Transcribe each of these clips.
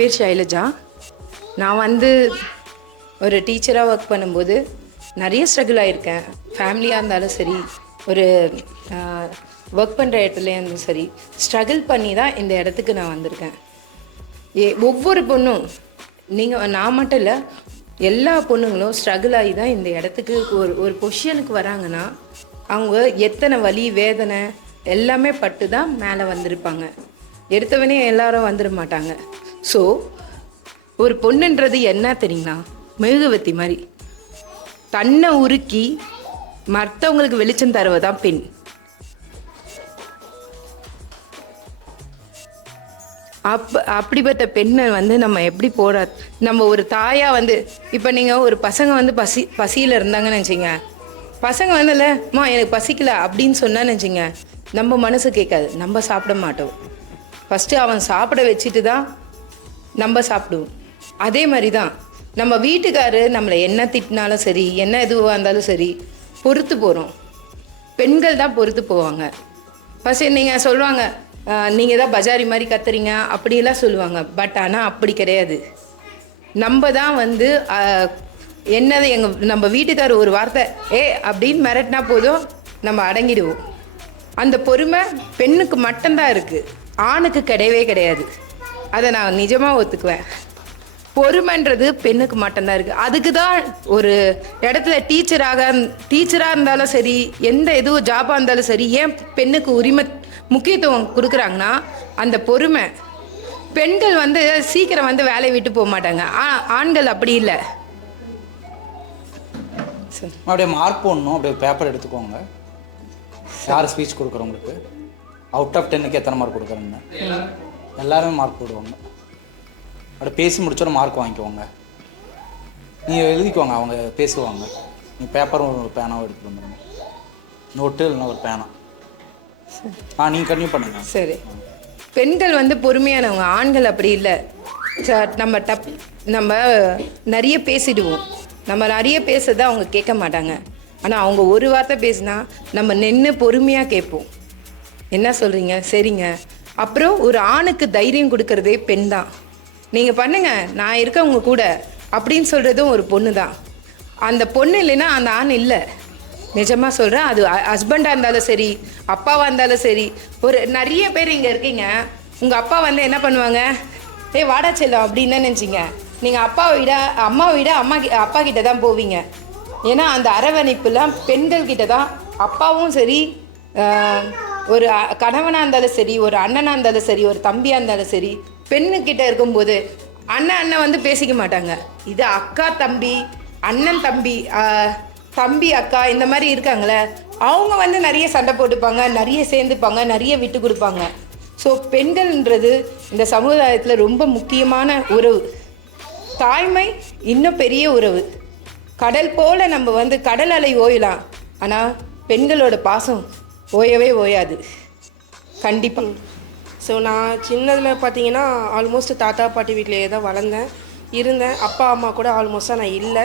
பேர் ஷைலஜா. நான் வந்து ஒரு டீச்சராக ஒர்க் பண்ணும்போது நிறைய ஸ்ட்ரகிள் ஆகியிருக்கேன். ஃபேமிலியாக இருந்தாலும் சரி, ஒரு ஒர்க் பண்ணுற இடத்துலையும் இருந்தாலும் சரி, ஸ்ட்ரகிள் பண்ணி தான் இந்த இடத்துக்கு நான் வந்திருக்கேன். ஒவ்வொரு பொண்ணும், நான் மட்டும் இல்லை, எல்லா பொண்ணுங்களும் ஸ்ட்ரகிள் ஆகி தான் இந்த இடத்துக்கு ஒரு பொசிஷனுக்கு வராங்கன்னா அவங்க எத்தனை வலி வேதனை எல்லாமே பட்டு தான் மேலே வந்திருப்பாங்க. எடுத்தவனே எல்லாரும் வந்துட மாட்டாங்க. ஸோ ஒரு பொண்ணுன்றது என்ன தெரியுங்களா, மெழுகுவத்தி மாதிரி தன்னை உருக்கி மற்றவங்களுக்கு வெளிச்சம் தருவதான் பெண். அப்படிப்பட்ட பெண்ணை வந்து நம்ம எப்படி நம்ம ஒரு தாயாக வந்து, இப்போ நீங்கள் ஒரு பசங்க வந்து பசியில் இருந்தாங்கன்னு வச்சுங்க, பசங்க வந்து இல்லைம்மா எனக்கு பசிக்கல அப்படின்னு சொன்னான்னு வச்சுங்க, நம்ம மனசு கேட்காது, நம்ம சாப்பிட மாட்டோம். ஃபஸ்ட்டு அவன் சாப்பிட வச்சுட்டு தான் நம்ம சாப்பிடுவோம். அதே மாதிரி தான் நம்ம வீட்டுக்காரு நம்மளை என்ன திட்டினாலும் சரி, என்ன எதுவாக இருந்தாலும் சரி, பொறுத்து போகிறோம். பெண்கள் தான் பொறுத்து போவாங்க. ஃபஸ்ட்டு நீங்கள் சொல்லுவாங்க, நீங்கள் தான் பஜாரி மாதிரி கத்துறீங்க அப்படிலாம் சொல்லுவாங்க. பட் ஆனால் அப்படி கிடையாது. நம்ம தான் வந்து என்னது நம்ம வீட்டுக்காரர் ஒரு வார்த்தை அப்படின்னு மிரட்டினா போதும் நம்ம அடங்கிடுவோம். அந்த பொறுமை பெண்ணுக்கு மட்டும்தான் இருக்குது, ஆணுக்கு கிடையவே கிடையாது. அதை நான் நிஜமாக ஒத்துக்குவேன். பொறுமைன்றது பெண்ணுக்கு மட்டும்தான் இருக்குது. அதுக்கு தான் ஒரு இடத்துல டீச்சராக இருந்தாலும் சரி, எந்த எதுவும் ஜாபாக இருந்தாலும் சரி, ஏன் பெண்ணுக்கு முக்கியத்துவம் கொடுக்குறாங்கன்னா அந்த பொறுமை. பெண்கள் வந்து சீக்கிரம் வந்து வேலையை விட்டு போக மாட்டாங்க, ஆண்கள் அப்படி இல்லை. அப்படியே மார்க் போடணும். அப்படியே பேப்பர் எடுத்துக்கோங்க. யார் ஸ்பீச் கொடுக்குறவங்களுக்கு அவுட் ஆஃப் 10க்கு எத்தனை மார்க் கொடுக்குறேன்னு எல்லாருமே மார்க் போடுவாங்க. அப்படியே பேசி முடிச்சோட மார்க் வாங்கிக்குவாங்க. நீங்கள் எழுதிக்குவாங்க, அவங்க பேசுவாங்க. நீங்கள் பேப்பரும் ஒரு பேனாவும் எடுத்துகிட்டு வந்துடுங்க, நோட்டு இல்லைன்னா ஒரு பேனா. நீங்கள் கன்டினியூ பண்ணுங்க. சரி. பெண்கள் வந்து பொறுமையானவங்க, ஆண்கள் அப்படி இல்லை. நம்ம நிறைய பேசிடுவோம். நம்ம நிறைய பேசுறதை அவங்க கேட்க மாட்டாங்க. ஆனால் அவங்க ஒரு வார்த்தை பேசினா நம்ம நின்று பொறுமையாக கேட்போம். என்ன சொல்கிறீங்க, சரிங்க. அப்புறம் ஒரு ஆணுக்கு தைரியம் கொடுக்கறதே பெண் தான். நீங்கள் பண்ணுங்க, நான் இருக்கேன் உங்க கூட அப்படின்னு சொல்கிறதும் ஒரு பொண்ணு தான். அந்த பொண்ணு இல்லைன்னா அந்த ஆண் இல்லை. நிஜமாக சொல்கிறேன். அது ஹஸ்பண்டாக இருந்தாலும் சரி, அப்பாவாக இருந்தாலும் சரி. ஒரு நிறைய பேர் இங்கே இருக்கீங்க, உங்கள் அப்பா வந்து என்ன பண்ணுவாங்க, வாடா செல்லம் அப்படின்னு தான் நினச்சிங்க. நீங்கள் அம்மாவை விட அப்பா கிட்ட தான் போவீங்க. ஏன்னா அந்த அரவணைப்புலாம் பெண்கள் கிட்ட தான். அப்பாவும் சரி, ஒரு கணவனாக இருந்தாலும் சரி, ஒரு அண்ணனாக இருந்தாலும் சரி, ஒரு தம்பியாக இருந்தாலும் சரி, பெண்ணுக்கிட்ட இருக்கும்போது அண்ணன் வந்து பேசிக்க மாட்டாங்க. இது அக்கா தம்பி, அண்ணன் தம்பி, தம்பி அக்கா, இந்த மாதிரி இருக்காங்களே, அவங்க வந்து நிறைய சண்டை போட்டுப்பாங்க, நிறைய சேர்ந்துப்பாங்க, நிறைய விட்டு கொடுப்பாங்க. ஸோ பெண்கள்ன்றது இந்த சமுதாயத்தில் ரொம்ப முக்கியமான உறவு. தாய்மை இன்னும் பெரிய உறவு. கடல் போல் நம்ம வந்து கடல் அலை ஓயலாம், ஆனால் பெண்களோட பாசம் ஓயவே ஓயாது கண்டிப்பாக. ஸோ நான் சின்னதில் பார்த்தீங்கன்னா ஆல்மோஸ்ட் தாத்தா பாட்டி வீட்டிலேயே தான் இருந்தேன். அப்பா அம்மா கூட ஆல்மோஸ்ட்டாக நான் இல்லை.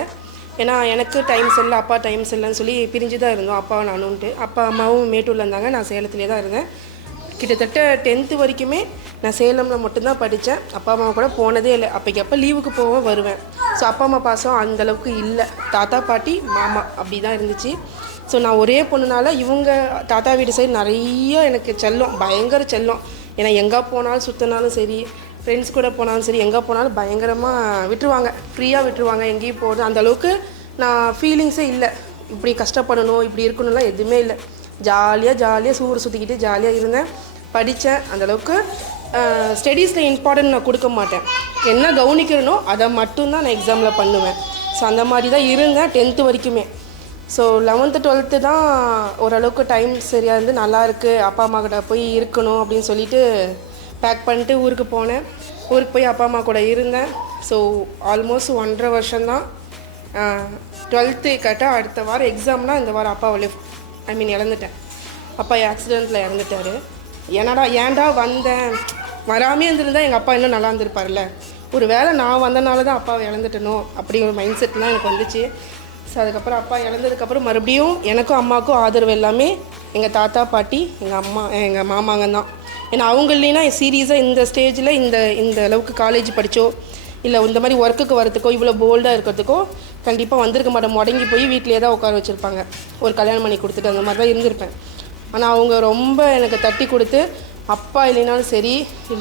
ஏன்னா எனக்கு டைம்ஸ் இல்லை, அப்பா டைம்ஸ் இல்லைன்னு சொல்லி பிரிஞ்சு தான் இருந்தோம் அப்பா நானுன்ட்டு. அப்பா அம்மாவும் மேட்டூரில் இருந்தாங்க, நான் சேலத்துலேயே தான் இருந்தேன். கிட்டத்தட்ட 10th வரைக்குமே நான் சேலமில் மட்டும்தான் படித்தேன். அப்பா அம்மா கூட போனதே இல்லை. அப்போ லீவுக்கு போவேன் வருவேன். ஸோ அப்பா அம்மா பாசம் அந்தளவுக்கு இல்லை. தாத்தா பாட்டி மாமா அப்படி தான் இருந்துச்சு. ஸோ நான் ஒரே பொண்ணுனால இவங்க தாத்தா வீட்டு சைடு நிறைய எனக்கு செல்லம், பயங்கர செல்லம். ஏன்னா எங்கே போனாலும் சுற்றினாலும் சரி, ஃப்ரெண்ட்ஸ் கூட போனாலும் சரி, எங்கே போனாலும் பயங்கரமாக விட்டுருவாங்க, ஃப்ரீயாக விட்டுருவாங்க. எங்கேயும் போகிறது அந்தளவுக்கு நான் ஃபீலிங்ஸே இல்லை. இப்படி கஷ்டப்படணும், இப்படி இருக்கணும்லாம் எதுவுமே இல்லை. ஜாலியாக சூறு சுற்றிக்கிட்டு ஜாலியாக இருந்தேன், படித்தேன். அந்தளவுக்கு ஸ்டடீஸில் இம்பார்ட்டன்ட் நான் கொடுக்க மாட்டேன். என்ன கவனிக்கிறனோ அதை மட்டும்தான் நான் எக்ஸாமில் பண்ணுவேன். ஸோ அந்த மாதிரி தான் இருந்தேன் 10th வரைக்குமே. ஸோ 11th 12th தான் ஓரளவுக்கு டைம் சரியாக இருந்து நல்லாயிருக்கு, அப்பா அம்மா கிட்ட போய் இருக்கணும் அப்படின்னு சொல்லிட்டு பேக் பண்ணிட்டு ஊருக்கு போனேன். ஊருக்கு போய் அப்பா அம்மா கூட இருந்தேன். ஸோ ஆல்மோஸ்ட் 1.5 வருஷம்தான். 12th கரெக்டாக அடுத்த வாரம் எக்ஸாம்னால் இந்த வாரம் அப்பாவை இழந்துட்டேன். அப்பா ஆக்சிடெண்ட்டில் இறந்துட்டார். ஏன்டா வந்தேன், வராமே இருந்திருந்தால் எங்கள் அப்பா இன்னும் நல்லா இருந்திருப்பார்ல. ஒரு வேளை நான் வந்தனால தான் அப்பாவை இழந்துட்டணும் அப்படிங்கிற மைண்ட் செட்லாம் எனக்கு வந்துச்சு. ஸோ அதுக்கப்புறம் அப்பா இழந்ததுக்கப்புறம் மறுபடியும் எனக்கும் அம்மாவுக்கும் ஆதரவு எல்லாமே எங்கள் தாத்தா பாட்டி, எங்கள் மாமாங்க தான். ஏன்னா அவங்க இல்லைன்னா சீரியஸாக இந்த ஸ்டேஜில் இந்த அளவுக்கு காலேஜ் படித்தோ இல்லை இந்த மாதிரி ஒர்க்குக்கு வரதுக்கோ இவ்வளோ போல்டாக இருக்கிறதுக்கோ கண்டிப்பாக வந்திருக்க மாட்டேன். முடங்கி போய் வீட்டிலே தான் உட்கார வச்சுருப்பாங்க, ஒரு கல்யாணம் பண்ணி கொடுத்துட்டு அந்த மாதிரி தான் இருந்திருப்பேன். ஆனால் அவங்க ரொம்ப எனக்கு தட்டி கொடுத்து, அப்பா இல்லைனாலும் சரி,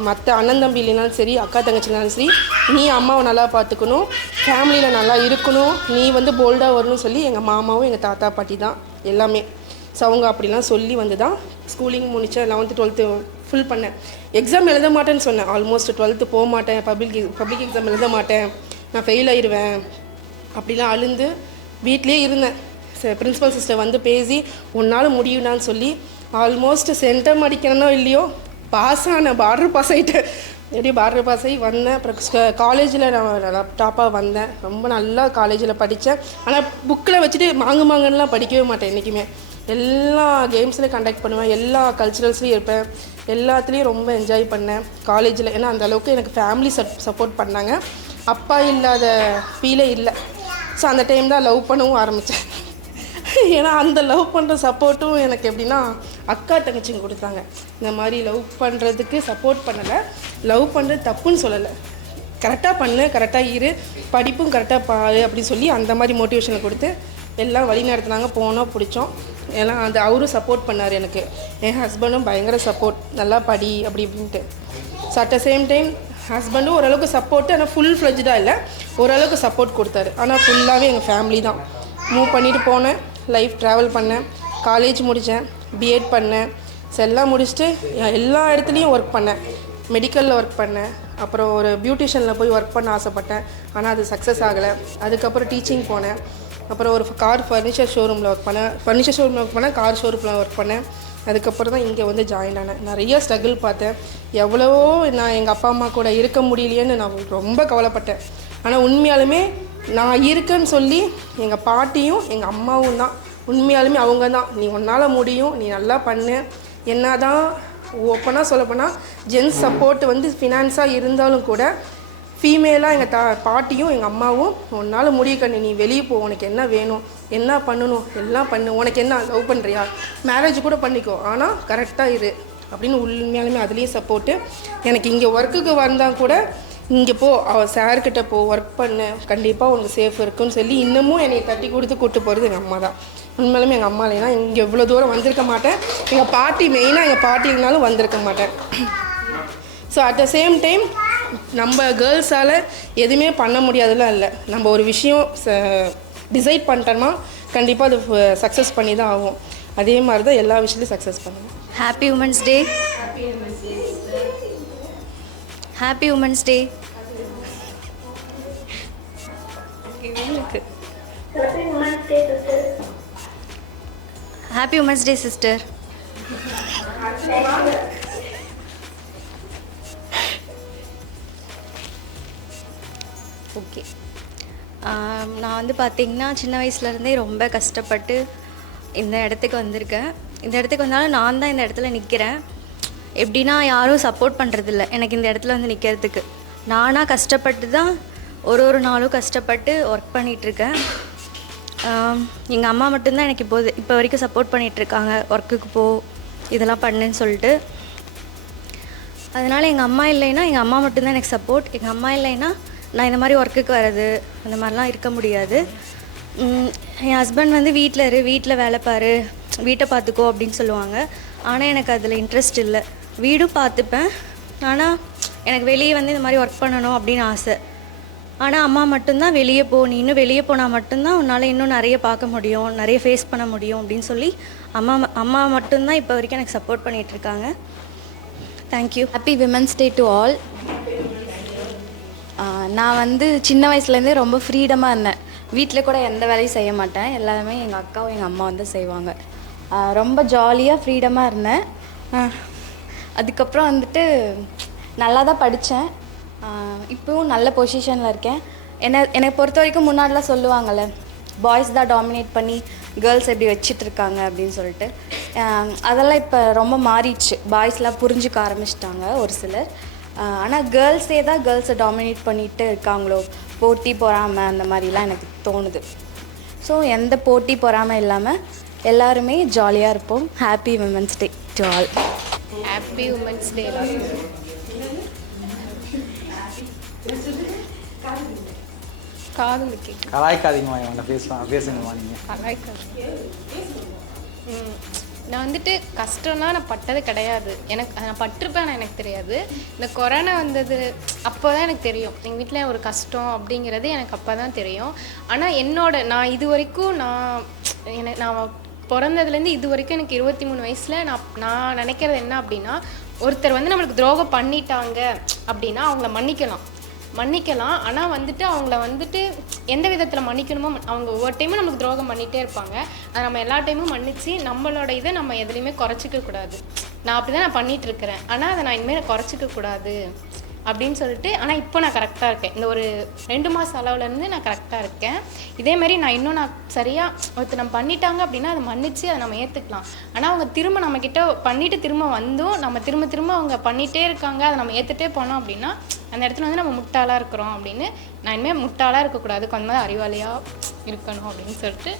மற்ற அண்ணன் தம்பி இல்லைனாலும் சரி, அக்கா தங்கச்சினாலும் சரி, நீ அம்மாவை நல்லா பார்த்துக்கணும், ஃபேமிலியில் நல்லா இருக்கணும், நீ வந்து போல்டாக வரணும்னு சொல்லி எங்கள் மாமாவும் எங்கள் தாத்தா பாட்டி தான் எல்லாமே. ஸோ அவங்க அப்படிலாம் சொல்லி வந்து தான் ஸ்கூலிங் முடித்தேன். 11th 12th ஃபுல் பண்ணேன். எக்ஸாம் எழுத மாட்டேன்னு சொன்னேன். ஆல்மோஸ்ட் 12th போக மாட்டேன், பப்ளிக் எக்ஸாம் எழுத மாட்டேன், நான் ஃபெயில் ஆயிடுவேன் அப்படிலாம் அழுந்து வீட்லேயே இருந்தேன். பிரின்ஸிபல் சிஸ்டர் வந்து பேசி உன்னால் முடியும்னான்னு சொல்லி ஆல்மோஸ்ட் சென்டம் அடிக்கிறனோ இல்லையோ பாஸ் ஆனேன். பார்டர் பாஸ் ஆகிட்டேன். எப்படியும் பார்டர் பாஸ் ஆகி வந்தேன். அப்புறம் காலேஜில் நான் டாப்பாக வந்தேன். ரொம்ப நல்லா காலேஜில் படித்தேன். ஆனால் புக்கில் வச்சுட்டு மாங்குமாங்கன்னுலாம் படிக்கவே மாட்டேன். என்றைக்குமே எல்லா கேம்ஸ்லையும் கண்டக்ட் பண்ணுவேன், எல்லா கல்ச்சுரல்ஸ்லையும் இருப்பேன், எல்லாத்துலேயும் ரொம்ப என்ஜாய் பண்ணேன் காலேஜில். ஏன்னா அந்தளவுக்கு எனக்கு ஃபேமிலி சப்போர்ட் பண்ணாங்க. அப்பா இல்லாத ஃபீலே இல்லை. ஸோ அந்த டைம் தான் லவ் பண்ணவும் ஆரம்பித்தேன். ஏன்னா அந்த லவ் பண்ணுற சப்போர்ட்டும் எனக்கு எப்படின்னா அக்கா தங்கச்சிங்க கொடுத்தாங்க. இந்த மாதிரி லவ் பண்ணுறதுக்கு சப்போர்ட் பண்ணலை, லவ் பண்ணுறது தப்புன்னு சொல்லலை, கரெக்டாக பண்ணு, கரெக்டாக இரு, படிப்பும் கரெக்டாக பாரு அப்படின்னு சொல்லி அந்த மாதிரி மோட்டிவேஷனை கொடுத்து எல்லாம் வழி நடத்துனாங்க. போனோம், பிடிச்சோம். ஏன்னா அந்த அவரும் சப்போர்ட் பண்ணார் எனக்கு. என் ஹஸ்பண்டும் பயங்கர சப்போர்ட், நல்லா படி அப்படி இப்படின்ட்டு. So at the same time ஹஸ்பண்டும் ஓரளவுக்கு சப்போர்ட்டு, ஆனால் ஃபுல் ஃப்ளெஜ்டாக இல்லை, ஓரளவுக்கு சப்போர்ட் கொடுத்தாரு. ஆனால் ஃபுல்லாகவே எங்கள் ஃபேமிலி தான். மூவ் பண்ணிவிட்டு போனேன், லைஃப் ட்ராவல் பண்ணேன், காலேஜ் முடித்தேன், பிஎட் பண்ணேன். ஸோ எல்லாம் முடிச்சுட்டு எல்லா இடத்துலையும் ஒர்க் பண்ணேன். மெடிக்கலில் ஒர்க் பண்ணேன், அப்புறம் ஒரு பியூட்டிஷியனில் போய் ஒர்க் பண்ண ஆசைப்பட்டேன், ஆனால் அது சக்ஸஸ் ஆகலை. அதுக்கப்புறம் டீச்சிங் போனேன். அப்புறம் ஒரு ஃபர்னிச்சர் ஷோரூமில் ஒர்க் பண்ணேன், கார் ஷோரூமில் ஒர்க் பண்ணேன். அதுக்கப்புறம் தான் இங்கே வந்து ஜாயின் ஆனேன். நிறைய ஸ்ட்ரகிள் பார்த்தேன். எவ்வளவோ நான் எங்கள் அப்பா அம்மா கூட இருக்க முடியலையேன்னு நான் ரொம்ப கவலைப்பட்டேன். ஆனால் உண்மையாலுமே நான் இருக்கேன்னு சொல்லி எங்கள் பாட்டியும் எங்கள் அம்மாவும் தான். உண்மையாலுமே அவங்க தான், நீ உன்னால் முடியும், நீ நல்லா பண்ணு. என்ன தான் ஓப்பனாக சொல்லப்போனால் ஜென்ஸ் சப்போர்ட் வந்து ஃபினான்ஸாக இருந்தாலும் கூட ஃபீமேலாக எங்கள் பாட்டியும் எங்கள் அம்மாவும் உன்னால் முடிய கண்ணு, நீ வெளியே போ, உனக்கு என்ன வேணும், என்ன பண்ணணும் எல்லாம் பண்ணு, உனக்கு என்ன லவ் பண்ணுறியா, மேரேஜ் கூட பண்ணிக்கோ, ஆனால் கரெக்டாக இரு அப்படின்னு உண்மையாலுமே அதுலேயும் சப்போர்ட்டு. எனக்கு இங்கே ஒர்க்குக்கு வந்தால் கூட இங்கே போ, அவள் சார்கிட்ட போ, ஒர்க் பண்ணு, கண்டிப்பாக உனக்கு சேஃப் இருக்குன்னு சொல்லி இன்னமும் என்னை தட்டி கொடுத்து கூப்பிட்டு போகிறது எங்கள் அம்மா தான். உண்மையிலுமே எங்கள் அம்மா இல்லைன்னா இங்கே இவ்வளோ தூரம் வந்திருக்க மாட்டேன். எங்கள் பாட்டி மெயினாக எங்கள் பாட்டி இருந்தாலும் வந்திருக்க மாட்டேன். So at the same time நம்ம கேர்ள்ஸால் எதுவுமே பண்ண முடியாதுலாம் இல்லை. நம்ம ஒரு விஷயம் டிசைட் பண்ணிட்டோம்னா கண்டிப்பாக அது சக்ஸஸ் பண்ணி தான் ஆகும். அதே மாதிரி தான் எல்லா விஷயத்துலையும் சக்ஸஸ் பண்ணுவோம். ஹாப்பி உமன்ஸ் டே. ஹாப்பி உமன்ஸ் டே. ஹாப்பி உமன்ஸ் டே சிஸ்டர். ஓகே, நான் வந்து பார்த்திங்கன்னா சின்ன வயசுலேருந்தே ரொம்ப கஷ்டப்பட்டு இந்த இடத்துக்கு வந்திருக்கேன். இந்த இடத்துக்கு வந்தாலும் நான் தான் இந்த இடத்துல நிற்கிறேன். எப்படின்னா யாரும் சப்போர்ட் பண்ணுறதில்ல எனக்கு இந்த இடத்துல வந்து நிற்கிறதுக்கு. நானாக கஷ்டப்பட்டு தான் ஒரு நாளும் கஷ்டப்பட்டு ஒர்க் பண்ணிகிட்ருக்கேன். எங்கள் அம்மா மட்டும்தான் எனக்கு இப்போ வரைக்கும் சப்போர்ட் பண்ணிகிட்ருக்காங்க. ஒர்க்குக்கு போ, இதெல்லாம் பண்ணுன்னு சொல்லிட்டு. அதனால் எங்கள் அம்மா இல்லைன்னா எங்கள் அம்மா மட்டும்தான் எனக்கு சப்போர்ட். எங்கள் அம்மா இல்லைன்னா நான் இந்த மாதிரி ஒர்க்குக்கு வர்றது அந்த மாதிரிலாம் இருக்க முடியாது. என் ஹஸ்பண்ட் வந்து வீட்டில் வேலை பாரு, வீட்டை பார்த்துக்கோ அப்படின்னு சொல்லுவாங்க. ஆனால் எனக்கு அதில் இன்ட்ரெஸ்ட் இல்லை. வீடும் பார்த்துப்பேன், ஆனால் எனக்கு வெளியே வந்து இந்த மாதிரி ஒர்க் பண்ணணும் அப்படின்னு ஆசை. ஆனால் அம்மா மட்டும்தான் வெளியே போ, நீ இன்னும் வெளியே போனால் மட்டும்தான் உன்னால் இன்னும் நிறைய பார்க்க முடியும், நிறைய ஃபேஸ் பண்ண முடியும் அப்படின்னு சொல்லி அம்மா மட்டும்தான் இப்போ வரைக்கும் எனக்கு சப்போர்ட் பண்ணிகிட்ருக்காங்க. Thank you. Happy women's day to all. நான் வந்து சின்ன வயசுலேருந்தே ரொம்ப ஃப்ரீடமாக இருந்தேன். வீட்டில் கூட எந்த வேலையும் செய்ய மாட்டேன், எல்லாமே எங்கள் அக்காவும் எங்கள் அம்மா வந்து செய்வாங்க. ரொம்ப ஜாலியாக ஃப்ரீடமாக இருந்தேன். அதுக்கப்புறம் வந்துட்டு நல்லா தான் படித்தேன். இப்போவும் நல்ல பொசிஷனில் இருக்கேன். என்னை பொறுத்த வரைக்கும் முன்னாடிலாம் சொல்லுவாங்கள்ல, பாய்ஸ் தான் டாமினேட் பண்ணி கேர்ள்ஸ் எப்படி வச்சிட்ருக்காங்க அப்படின்னு சொல்லிட்டு. அதெல்லாம் இப்போ ரொம்ப மாறிடுச்சு. பாய்ஸ்லாம் புரிஞ்சுக்க ஆரம்பிச்சிட்டாங்க ஒரு சிலர். ஆனால் கேர்ள்ஸே தான் கேர்ள்ஸை டாமினேட் பண்ணிகிட்டு இருக்காங்களோ, போட்டி பொறாமை அந்த மாதிரிலாம் எனக்கு தோணுது. ஸோ எந்த போட்டி பொறாமை இல்லாமல் எல்லாருமே ஜாலியாக இருப்போம். Happy women's day to all. Happy women's டே. காதல் கேட்க கலாய்க்காதீங்கம்மா, இவங்க பேசுங்கம்மா நீங்கள். கலாய்க்காதீங்க. நான் வந்துட்டு கஷ்டம்லாம் நான் பட்டது கிடையாது. நான் பட்டிருப்பேன், ஆனால் எனக்கு தெரியாது. இந்த கொரோனா வந்தது அப்போ தான் எனக்கு தெரியும் எங்கள் வீட்டில் ஒரு கஷ்டம் அப்படிங்கிறது எனக்கு அப்போ தான் தெரியும். ஆனால் நான் இது வரைக்கும் நான் பிறந்ததுலேருந்து இது வரைக்கும் எனக்கு 23 வயசில் நான் நினைக்கிறது என்ன அப்படின்னா, ஒருத்தர் வந்து நம்மளுக்கு துரோகம் பண்ணிட்டாங்க அப்படின்னா அவங்கள மன்னிக்கலாம். ஆனால் வந்துட்டு அவங்கள வந்துட்டு எந்த விதத்தில் மன்னிக்கணுமோ, அவங்க ஒவ்வொரு டைமும் நமக்கு துரோகம் பண்ணிகிட்டே இருப்பாங்க. அதை நம்ம எல்லா டைமும் மன்னித்து நம்மளோட இதை நம்ம எதுலேயுமே குறைச்சிக்க கூடாது. நான் அப்படி தான் பண்ணிகிட்ருக்கிறேன். ஆனால் அதை நான் இனிமேல் குறைச்சிக்க கூடாது அப்படின்னு சொல்லிட்டு. ஆனால் இப்போ நான் கரெக்டாக இருக்கேன். இந்த ஒரு 2 மாதம் அளவுலேருந்து நான் கரெக்டாக இருக்கேன். இதேமாரி நான் சரியாக ஒருத்தர் நம்ம பண்ணிட்டாங்க அப்படின்னா அதை மன்னித்து அதை நம்ம ஏற்றுக்கலாம். ஆனால் அவங்க திரும்ப நம்மக்கிட்ட பண்ணிவிட்டு திரும்ப வந்தும் நம்ம திரும்ப அவங்க பண்ணிகிட்டே இருக்காங்க, அதை நம்ம ஏற்றுட்டே போனோம் அப்படின்னா அந்த இடத்துல வந்து நம்ம முட்டாளாக இருக்கிறோம் அப்படின்னு. நான் இனிமேல் முட்டாளாக இருக்கக்கூடாது, கொஞ்சம் அறிவாளியாக இருக்கணும் அப்படின்னு சொல்லிட்டு.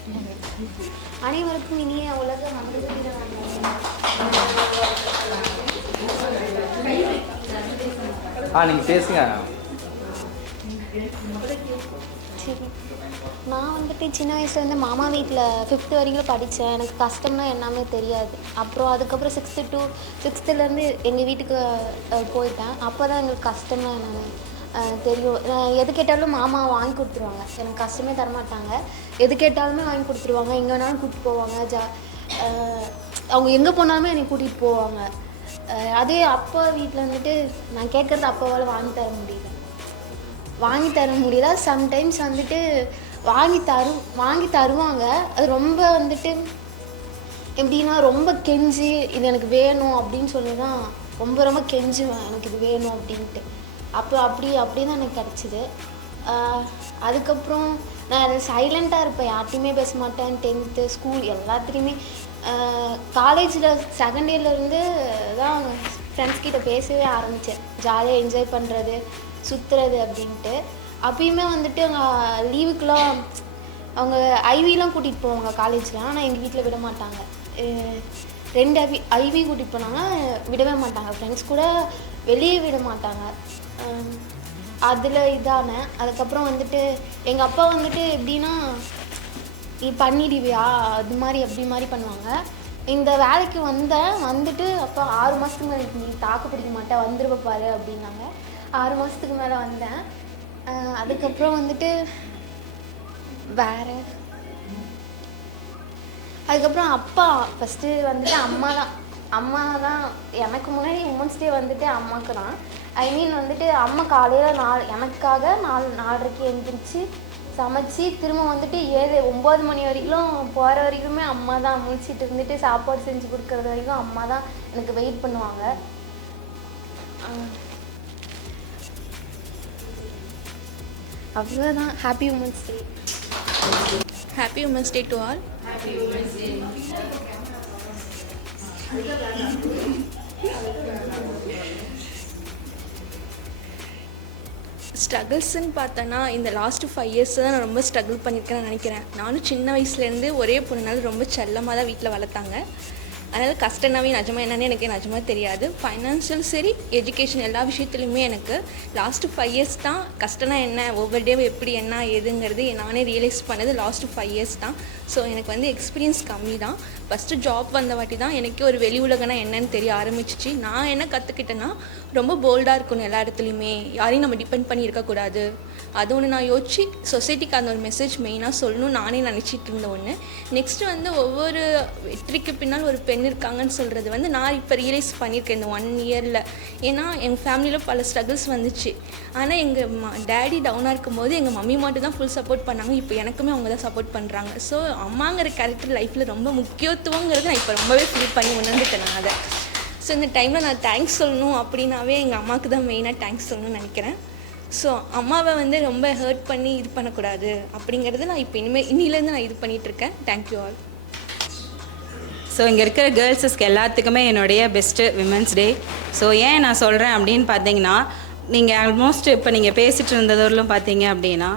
அனைவருக்கும் இனிய உலக மகளிர் நீங்கள் பேசுங்க. சரி, நான் வந்துட்டு சின்ன வயசுலேருந்து மாமா வீட்டில் 5th வரைக்கும் படித்தேன். எனக்கு கஷ்டம்னா என்னமே தெரியாது. அப்புறம் அதுக்கப்புறம் 6th எங்கள் வீட்டுக்கு போயிட்டேன். அப்போ தான் எங்களுக்கு கஷ்டம்னா என்னன்னு தெரியும். எது கேட்டாலும் மாமா வாங்கி கொடுத்துருவாங்க, எனக்கு கஷ்டமே தரமாட்டாங்க. எது கேட்டாலுமே வாங்கி கொடுத்துருவாங்க. எங்கே வேணாலும் கூப்பிட்டு போவாங்க. அவங்க எங்கே போனாலுமே என்னை கூட்டிகிட்டு போவாங்க. அதே அப்பா வீட்டில் வந்துட்டு நான் கேட்குறது அப்பாவால் வாங்கி தர முடியல. சம்டைம்ஸ் வந்துட்டு வாங்கி தருவாங்க. அது ரொம்ப வந்துட்டு எப்படின்னா ரொம்ப கெஞ்சி இது எனக்கு வேணும் அப்படின்னு சொல்லி தான் ரொம்ப கெஞ்சுவேன், எனக்கு இது வேணும் அப்படின்ட்டு. அப்படி தான் எனக்கு கிடச்சிது. அதுக்கப்புறம் நான் சைலண்ட்டாக இருப்பேன், யார்ட்டையுமே பேச மாட்டேன். 10th ஸ்கூல் எல்லாத்துலேயுமே. காலேஜில் 2nd இயர்லேருந்து தான் ஃப்ரெண்ட்ஸ் கிட்ட பேசவே ஆரம்பித்தேன். ஜாலியாக என்ஜாய் பண்ணுறது, சுற்றுறது அப்படின்ட்டு. அப்பயுமே வந்துட்டு அவங்க லீவுக்கெலாம் அவங்க ஐவிலாம் கூட்டிகிட்டு போவாங்க காலேஜில். ஆனால் எங்கள் வீட்டில் விட மாட்டாங்க. 2 ஐவி கூட்டிகிட்டு போனாங்க, விடவே மாட்டாங்க. ஃப்ரெண்ட்ஸ் கூட வெளியே விட மாட்டாங்க. அதில் இதானேன். அதுக்கப்புறம் வந்துட்டு எங்கள் அப்பா வந்துட்டு எப்படின்னா, நீ பண்ணிடுவியா அது மாதிரி அப்படி மாதிரி பண்ணுவாங்க. இந்த வேலைக்கு வந்துட்டு அப்போ 6 மாதத்துக்கு மேலே நீ தாக்கு பிடிக்க மாட்டேன், வந்துருவ பாரு அப்படின்னாங்க. 6 மாதத்துக்கு மேலே வந்தேன். அதுக்கப்புறம் வந்துட்டு அதுக்கப்புறம் அப்பா ஃபஸ்ட்டு வந்துட்டு அம்மா தான் எனக்கு முன்னாடி உமன்ஸ் டே வந்துட்டு அம்மாவுக்கு தான். வந்துட்டு அம்மா காலையில் எனக்காக 4:30க்கு எழுந்திரிச்சு சமைச்சி திரும்ப வந்துட்டு 7-9 மணி வரைக்கும் போகிற வரைக்குமே அம்மா தான் முழிச்சிட்டு இருந்துட்டு சாப்பாடு செஞ்சு கொடுக்குறது வரைக்கும் அம்மா தான் எனக்கு வெயிட் பண்ணுவாங்க. அவ்வளோதான். Happy women's day. Happy Women's Day to all. ஸ்ட்ரகிள்ஸ்ன்னு பார்த்தோன்னா இந்த லாஸ்ட்டு 5 இயர்ஸ் தான் நான் ரொம்ப ஸ்ட்ரகிள் பண்ணியிருக்கேன்னு நினைக்கிறேன். நானும் சின்ன வயசுலேருந்து ஒரே பொண்ணுனால ரொம்ப செல்லமாக தான் வீட்டில் வளர்த்தாங்க. அதனால் கஷ்டம்னாவே நிஜமாக என்னென்னு எனக்கு நிஜமாக தெரியாது. ஃபைனான்ஷியல் சரி, எஜுகேஷன் எல்லா விஷயத்துலையுமே எனக்கு லாஸ்ட்டு 5 இயர்ஸ் தான் கஷ்டம்னா என்ன, ஒவ்வொரு டேவும் எப்படி என்ன ஏதுங்கிறது நானே ரியலைஸ் பண்ணது லாஸ்ட்டு 5 இயர்ஸ் தான். ஸோ எனக்கு வந்து எக்ஸ்பீரியன்ஸ் கம்மி தான். ஃபஸ்ட்டு ஜாப் வந்த வாட்டி தான் எனக்கு ஒரு வெளி உலகனா என்னன்னு தெரிய ஆரம்பிச்சிச்சு. நான் என்ன கற்றுக்கிட்டேன்னா, ரொம்ப போல்டாக இருக்கணும், எல்லா இடத்துலையுமே யாரையும் நம்ம டிபெண்ட் பண்ணி இருக்கக்கூடாது. அது ஒன்று நான் யோசிச்சு சொசைட்டிக்கு அந்த ஒரு மெசேஜ் மெயினாக சொல்லணும் நானே நினச்சிட்டு இருந்த ஒன்று. நெக்ஸ்ட்டு வந்து ஒவ்வொரு வெற்றிக்கு பின்னால் ஒரு பெண் இருக்காங்கன்னு சொல்கிறது வந்து நான் இப்போ ரியலைஸ் பண்ணியிருக்கேன் இந்த 1 இயரில். ஏன்னா எங்கள் ஃபேமிலியில் பல ஸ்ட்ரகிள்ஸ் வந்துச்சு. ஆனால் எங்கள் டேடி டவுனாக இருக்கும்போது எங்கள் மம்மி மட்டும் தான் ஃபுல் சப்போர்ட் பண்ணாங்க. இப்போ எனக்குமே அவங்க தான் சப்போர்ட் பண்ணுறாங்க. ஸோ அம்மாங்கிற கேரக்டர் லைஃப்பில் ரொம்ப முக்கியத்துவங்கிறது நான் இப்போ ரொம்பவே ஃபீல் பண்ணி உணர்ந்துட்டேன் நான் அதை. ஸோ இந்த டைமில் நான் தேங்க்ஸ் சொல்லணும் அப்படின்னாவே எங்கள் அம்மாவுக்கு தான் மெயினாக தேங்க்ஸ் சொல்லணும்னு நினைக்கிறேன். ஸோ அம்மாவை வந்து ரொம்ப ஹர்ட் பண்ணி இது பண்ணக்கூடாது அப்படிங்கிறது நான் இப்போ இன்னிலேருந்து நான் இது பண்ணிகிட்ருக்கேன். Thank you all. ஸோ இங்கே இருக்கிற கேர்ள்ஸஸ்க்கு எல்லாத்துக்குமே என்னுடைய பெஸ்ட்டு விமென்ஸ் டே. ஸோ ஏன் நான் சொல்கிறேன் அப்படின்னு பார்த்தீங்கன்னா, நீங்கள் ஆல்மோஸ்ட் இப்போ நீங்கள் பேசிகிட்டு இருந்ததோடலும் பார்த்தீங்க அப்படின்னா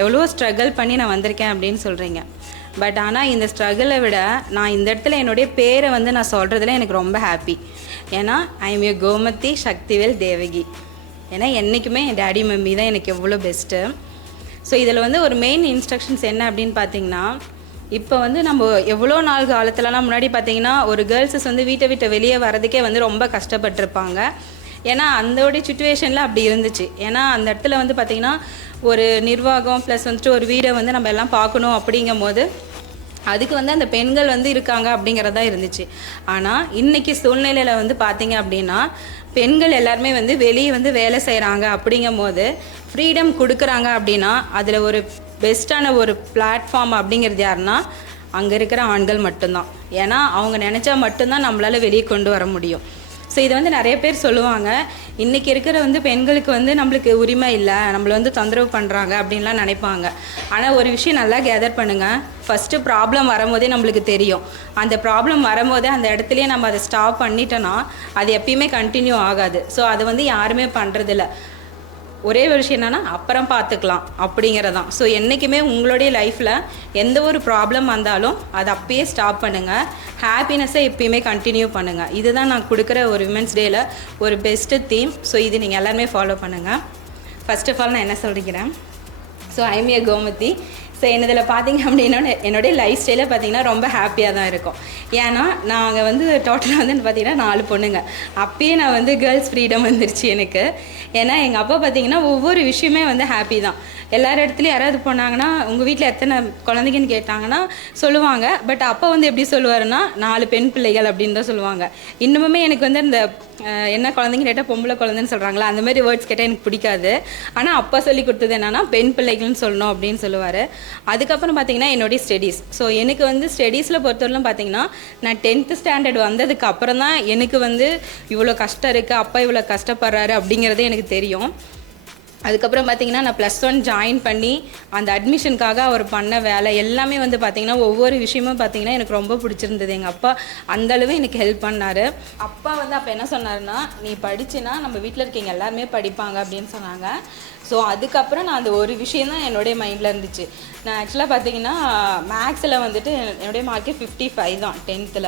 எவ்வளோ ஸ்ட்ரகிள் பண்ணி நான் வந்திருக்கேன் அப்படின்னு சொல்கிறீங்க. பட் ஆனால் இந்த ஸ்ட்ரகிளை விட நான் இந்த இடத்துல என்னுடைய பேரை வந்து நான் சொல்கிறதுல எனக்கு ரொம்ப ஹாப்பி. ஏன்னா ஐ எம் ஏ கோமதி சக்திவேல் தேவகி. ஏன்னா என்றைக்குமே என் டேடி மம்மி தான் எனக்கு எவ்வளோ பெஸ்ட்டு. ஸோ இதில் வந்து ஒரு மெயின் இன்ஸ்ட்ரக்ஷன்ஸ் என்ன அப்படின்னு பார்த்தீங்கன்னா, இப்போ வந்து நம்ம எவ்வளோ நாள் காலத்துலலாம் முன்னாடி பார்த்தீங்கன்னா ஒரு கேர்ள்ஸஸ் வந்து வீட்டை விட்டு வெளியே வரதுக்கே வந்து ரொம்ப கஷ்டப்பட்டிருப்பாங்க. ஏன்னா அந்தோடைய சுச்சுவேஷனில் அப்படி இருந்துச்சு. ஏன்னா அந்த இடத்துல வந்து பார்த்திங்கன்னா ஒரு நிர்வாகம் ப்ளஸ் வந்துட்டு ஒரு வீடை வந்து நம்ம எல்லாம் பார்க்கணும் அப்படிங்கும் போது அதுக்கு வந்து அந்த பெண்கள் வந்து இருக்காங்க அப்படிங்கிறதா இருந்துச்சு. ஆனால் இன்றைக்கி சூழ்நிலையில் வந்து பார்த்திங்க அப்படின்னா பெண்கள் எல்லாருமே வந்து வெளியே வந்து வேலை செய்கிறாங்க அப்படிங்கும் போது ஃப்ரீடம் கொடுக்குறாங்க அப்படின்னா அதில் ஒரு பெஸ்ட்டான ஒரு பிளாட்ஃபார்ம் அப்படிங்கிறது யாருன்னா அங்கே இருக்கிற ஆண்கள் மட்டும்தான். ஏன்னா அவங்க நினச்சா மட்டும்தான் நம்மளால் வெளியே கொண்டு வர முடியும். ஸோ இதை வந்து நிறைய பேர் சொல்லுவாங்க, இன்றைக்கி இருக்கிற வந்து பெண்களுக்கு வந்து நம்மளுக்கு உரிமை இல்லை, நம்மளை வந்து தொந்தரவு பண்ணுறாங்க அப்படின்லாம் நினைப்பாங்க. ஆனால் ஒரு விஷயம் நல்லா கேதர் பண்ணுங்கள். ஃபஸ்ட்டு ப்ராப்ளம் வரும்போதே நம்மளுக்கு தெரியும். அந்த ப்ராப்ளம் வரும்போதே அந்த இடத்துலையே நம்ம அதை ஸ்டாப் பண்ணிட்டோன்னா அது எப்பயுமே கண்டினியூ ஆகாது. ஸோ அதை வந்து யாருமே பண்ணுறதில்ல. ஒரே ஒரு விஷயம் என்னென்னா அப்புறம் பார்த்துக்கலாம் அப்படிங்கிறதான். ஸோ என்றைக்குமே உங்களுடைய லைஃப்பில் எந்த ஒரு ப்ராப்ளம் வந்தாலும் அதை அப்பயே ஸ்டாப் பண்ணுங்கள். ஹாப்பினஸ்ஸை எப்பயுமே கண்டினியூ பண்ணுங்கள். இதுதான் நான் கொடுக்குற ஒரு விமென்ஸ் டேயில் ஒரு பெஸ்ட்டு தீம். ஸோ இது நீங்கள் எல்லாருமே ஃபாலோ பண்ணுங்கள். ஃபர்ஸ்ட் ஆஃப் ஆல் நான் என்ன சொல்லிக்கிறேன், so I am A Gomathi. So என்னதில் பார்த்தீங்க அப்படின்னா என்னுடைய லைஃப் ஸ்டைலில் பார்த்தீங்கன்னா ரொம்ப ஹாப்பியாக தான் இருக்கும். ஏன்னா நாங்கள் வந்து டோட்டலாக வந்து பார்த்தீங்கன்னா 4 பொண்ணுங்க. அப்பயே நான் வந்து கேர்ள்ஸ் ஃப்ரீடம் வந்துருச்சு எனக்கு. ஏன்னா எங்கள் அப்பா பார்த்தீங்கன்னா ஒவ்வொரு விஷயமே வந்து ஹாப்பி தான். எல்லார் இடத்துலையும் யாராவது போனாங்கன்னா உங்கள் வீட்டில் எத்தனை குழந்தைங்கன்னு கேட்டாங்கன்னா சொல்லுவாங்க. பட் அப்பா வந்து எப்படி சொல்லுவாருன்னா 4 பெண் பிள்ளைகள் அப்படின்னு தான் சொல்லுவாங்க. இன்னுமே எனக்கு வந்து அந்த என்ன குழந்தைங்க கேட்டால் பொம்பளை குழந்தைன்னு சொல்கிறாங்களா அந்த மாதிரி வேர்ட்ஸ் கேட்டால் எனக்கு பிடிக்காது. ஆனால் அப்பா சொல்லி கொடுத்தது என்னென்னா பெண் பிள்ளைகள்னு சொல்லணும் அப்படின்னு சொல்லுவார். அதுக்கப்புறம் பார்த்தீங்கன்னா என்னுடைய ஸ்டடீஸ். ஸோ எனக்கு வந்து ஸ்டடீஸில் பொறுத்தவரையிலும் பார்த்தீங்கன்னா நான் 10th ஸ்டாண்டர்ட் வந்ததுக்கு அப்புறம் தான் எனக்கு வந்து இவ்வளோ கஷ்டம் இருக்குது, அப்பா இவ்வளோ கஷ்டப்படுறாரு அப்படிங்கிறதே எனக்கு தெரியும். அதுக்கப்புறம் பார்த்திங்கன்னா நான் +1 ஜாயின் பண்ணி அந்த அட்மிஷனுக்காக அவர் பண்ண வேலை எல்லாமே வந்து பார்த்திங்கன்னா ஒவ்வொரு விஷயமும் பார்த்திங்கன்னா எனக்கு ரொம்ப பிடிச்சிருந்தது. எங்கள் அப்பா அந்தளவு எனக்கு ஹெல்ப் பண்ணார். அப்பா வந்து அப்போ என்ன சொன்னார்னா, நீ படிச்சுன்னா நம்ம வீட்டில் இருக்கீங்க எல்லாருமே படிப்பாங்க அப்படின்னு சொன்னாங்க. ஸோ அதுக்கப்புறம் நான் அந்த ஒரு விஷயம் தான் என்னுடைய மைண்டில் இருந்துச்சு. நான் ஆக்சுவலாக பார்த்திங்கன்னா மேக்ஸில் வந்துட்டு என்னுடைய மார்க்கே 55 தான் 10th.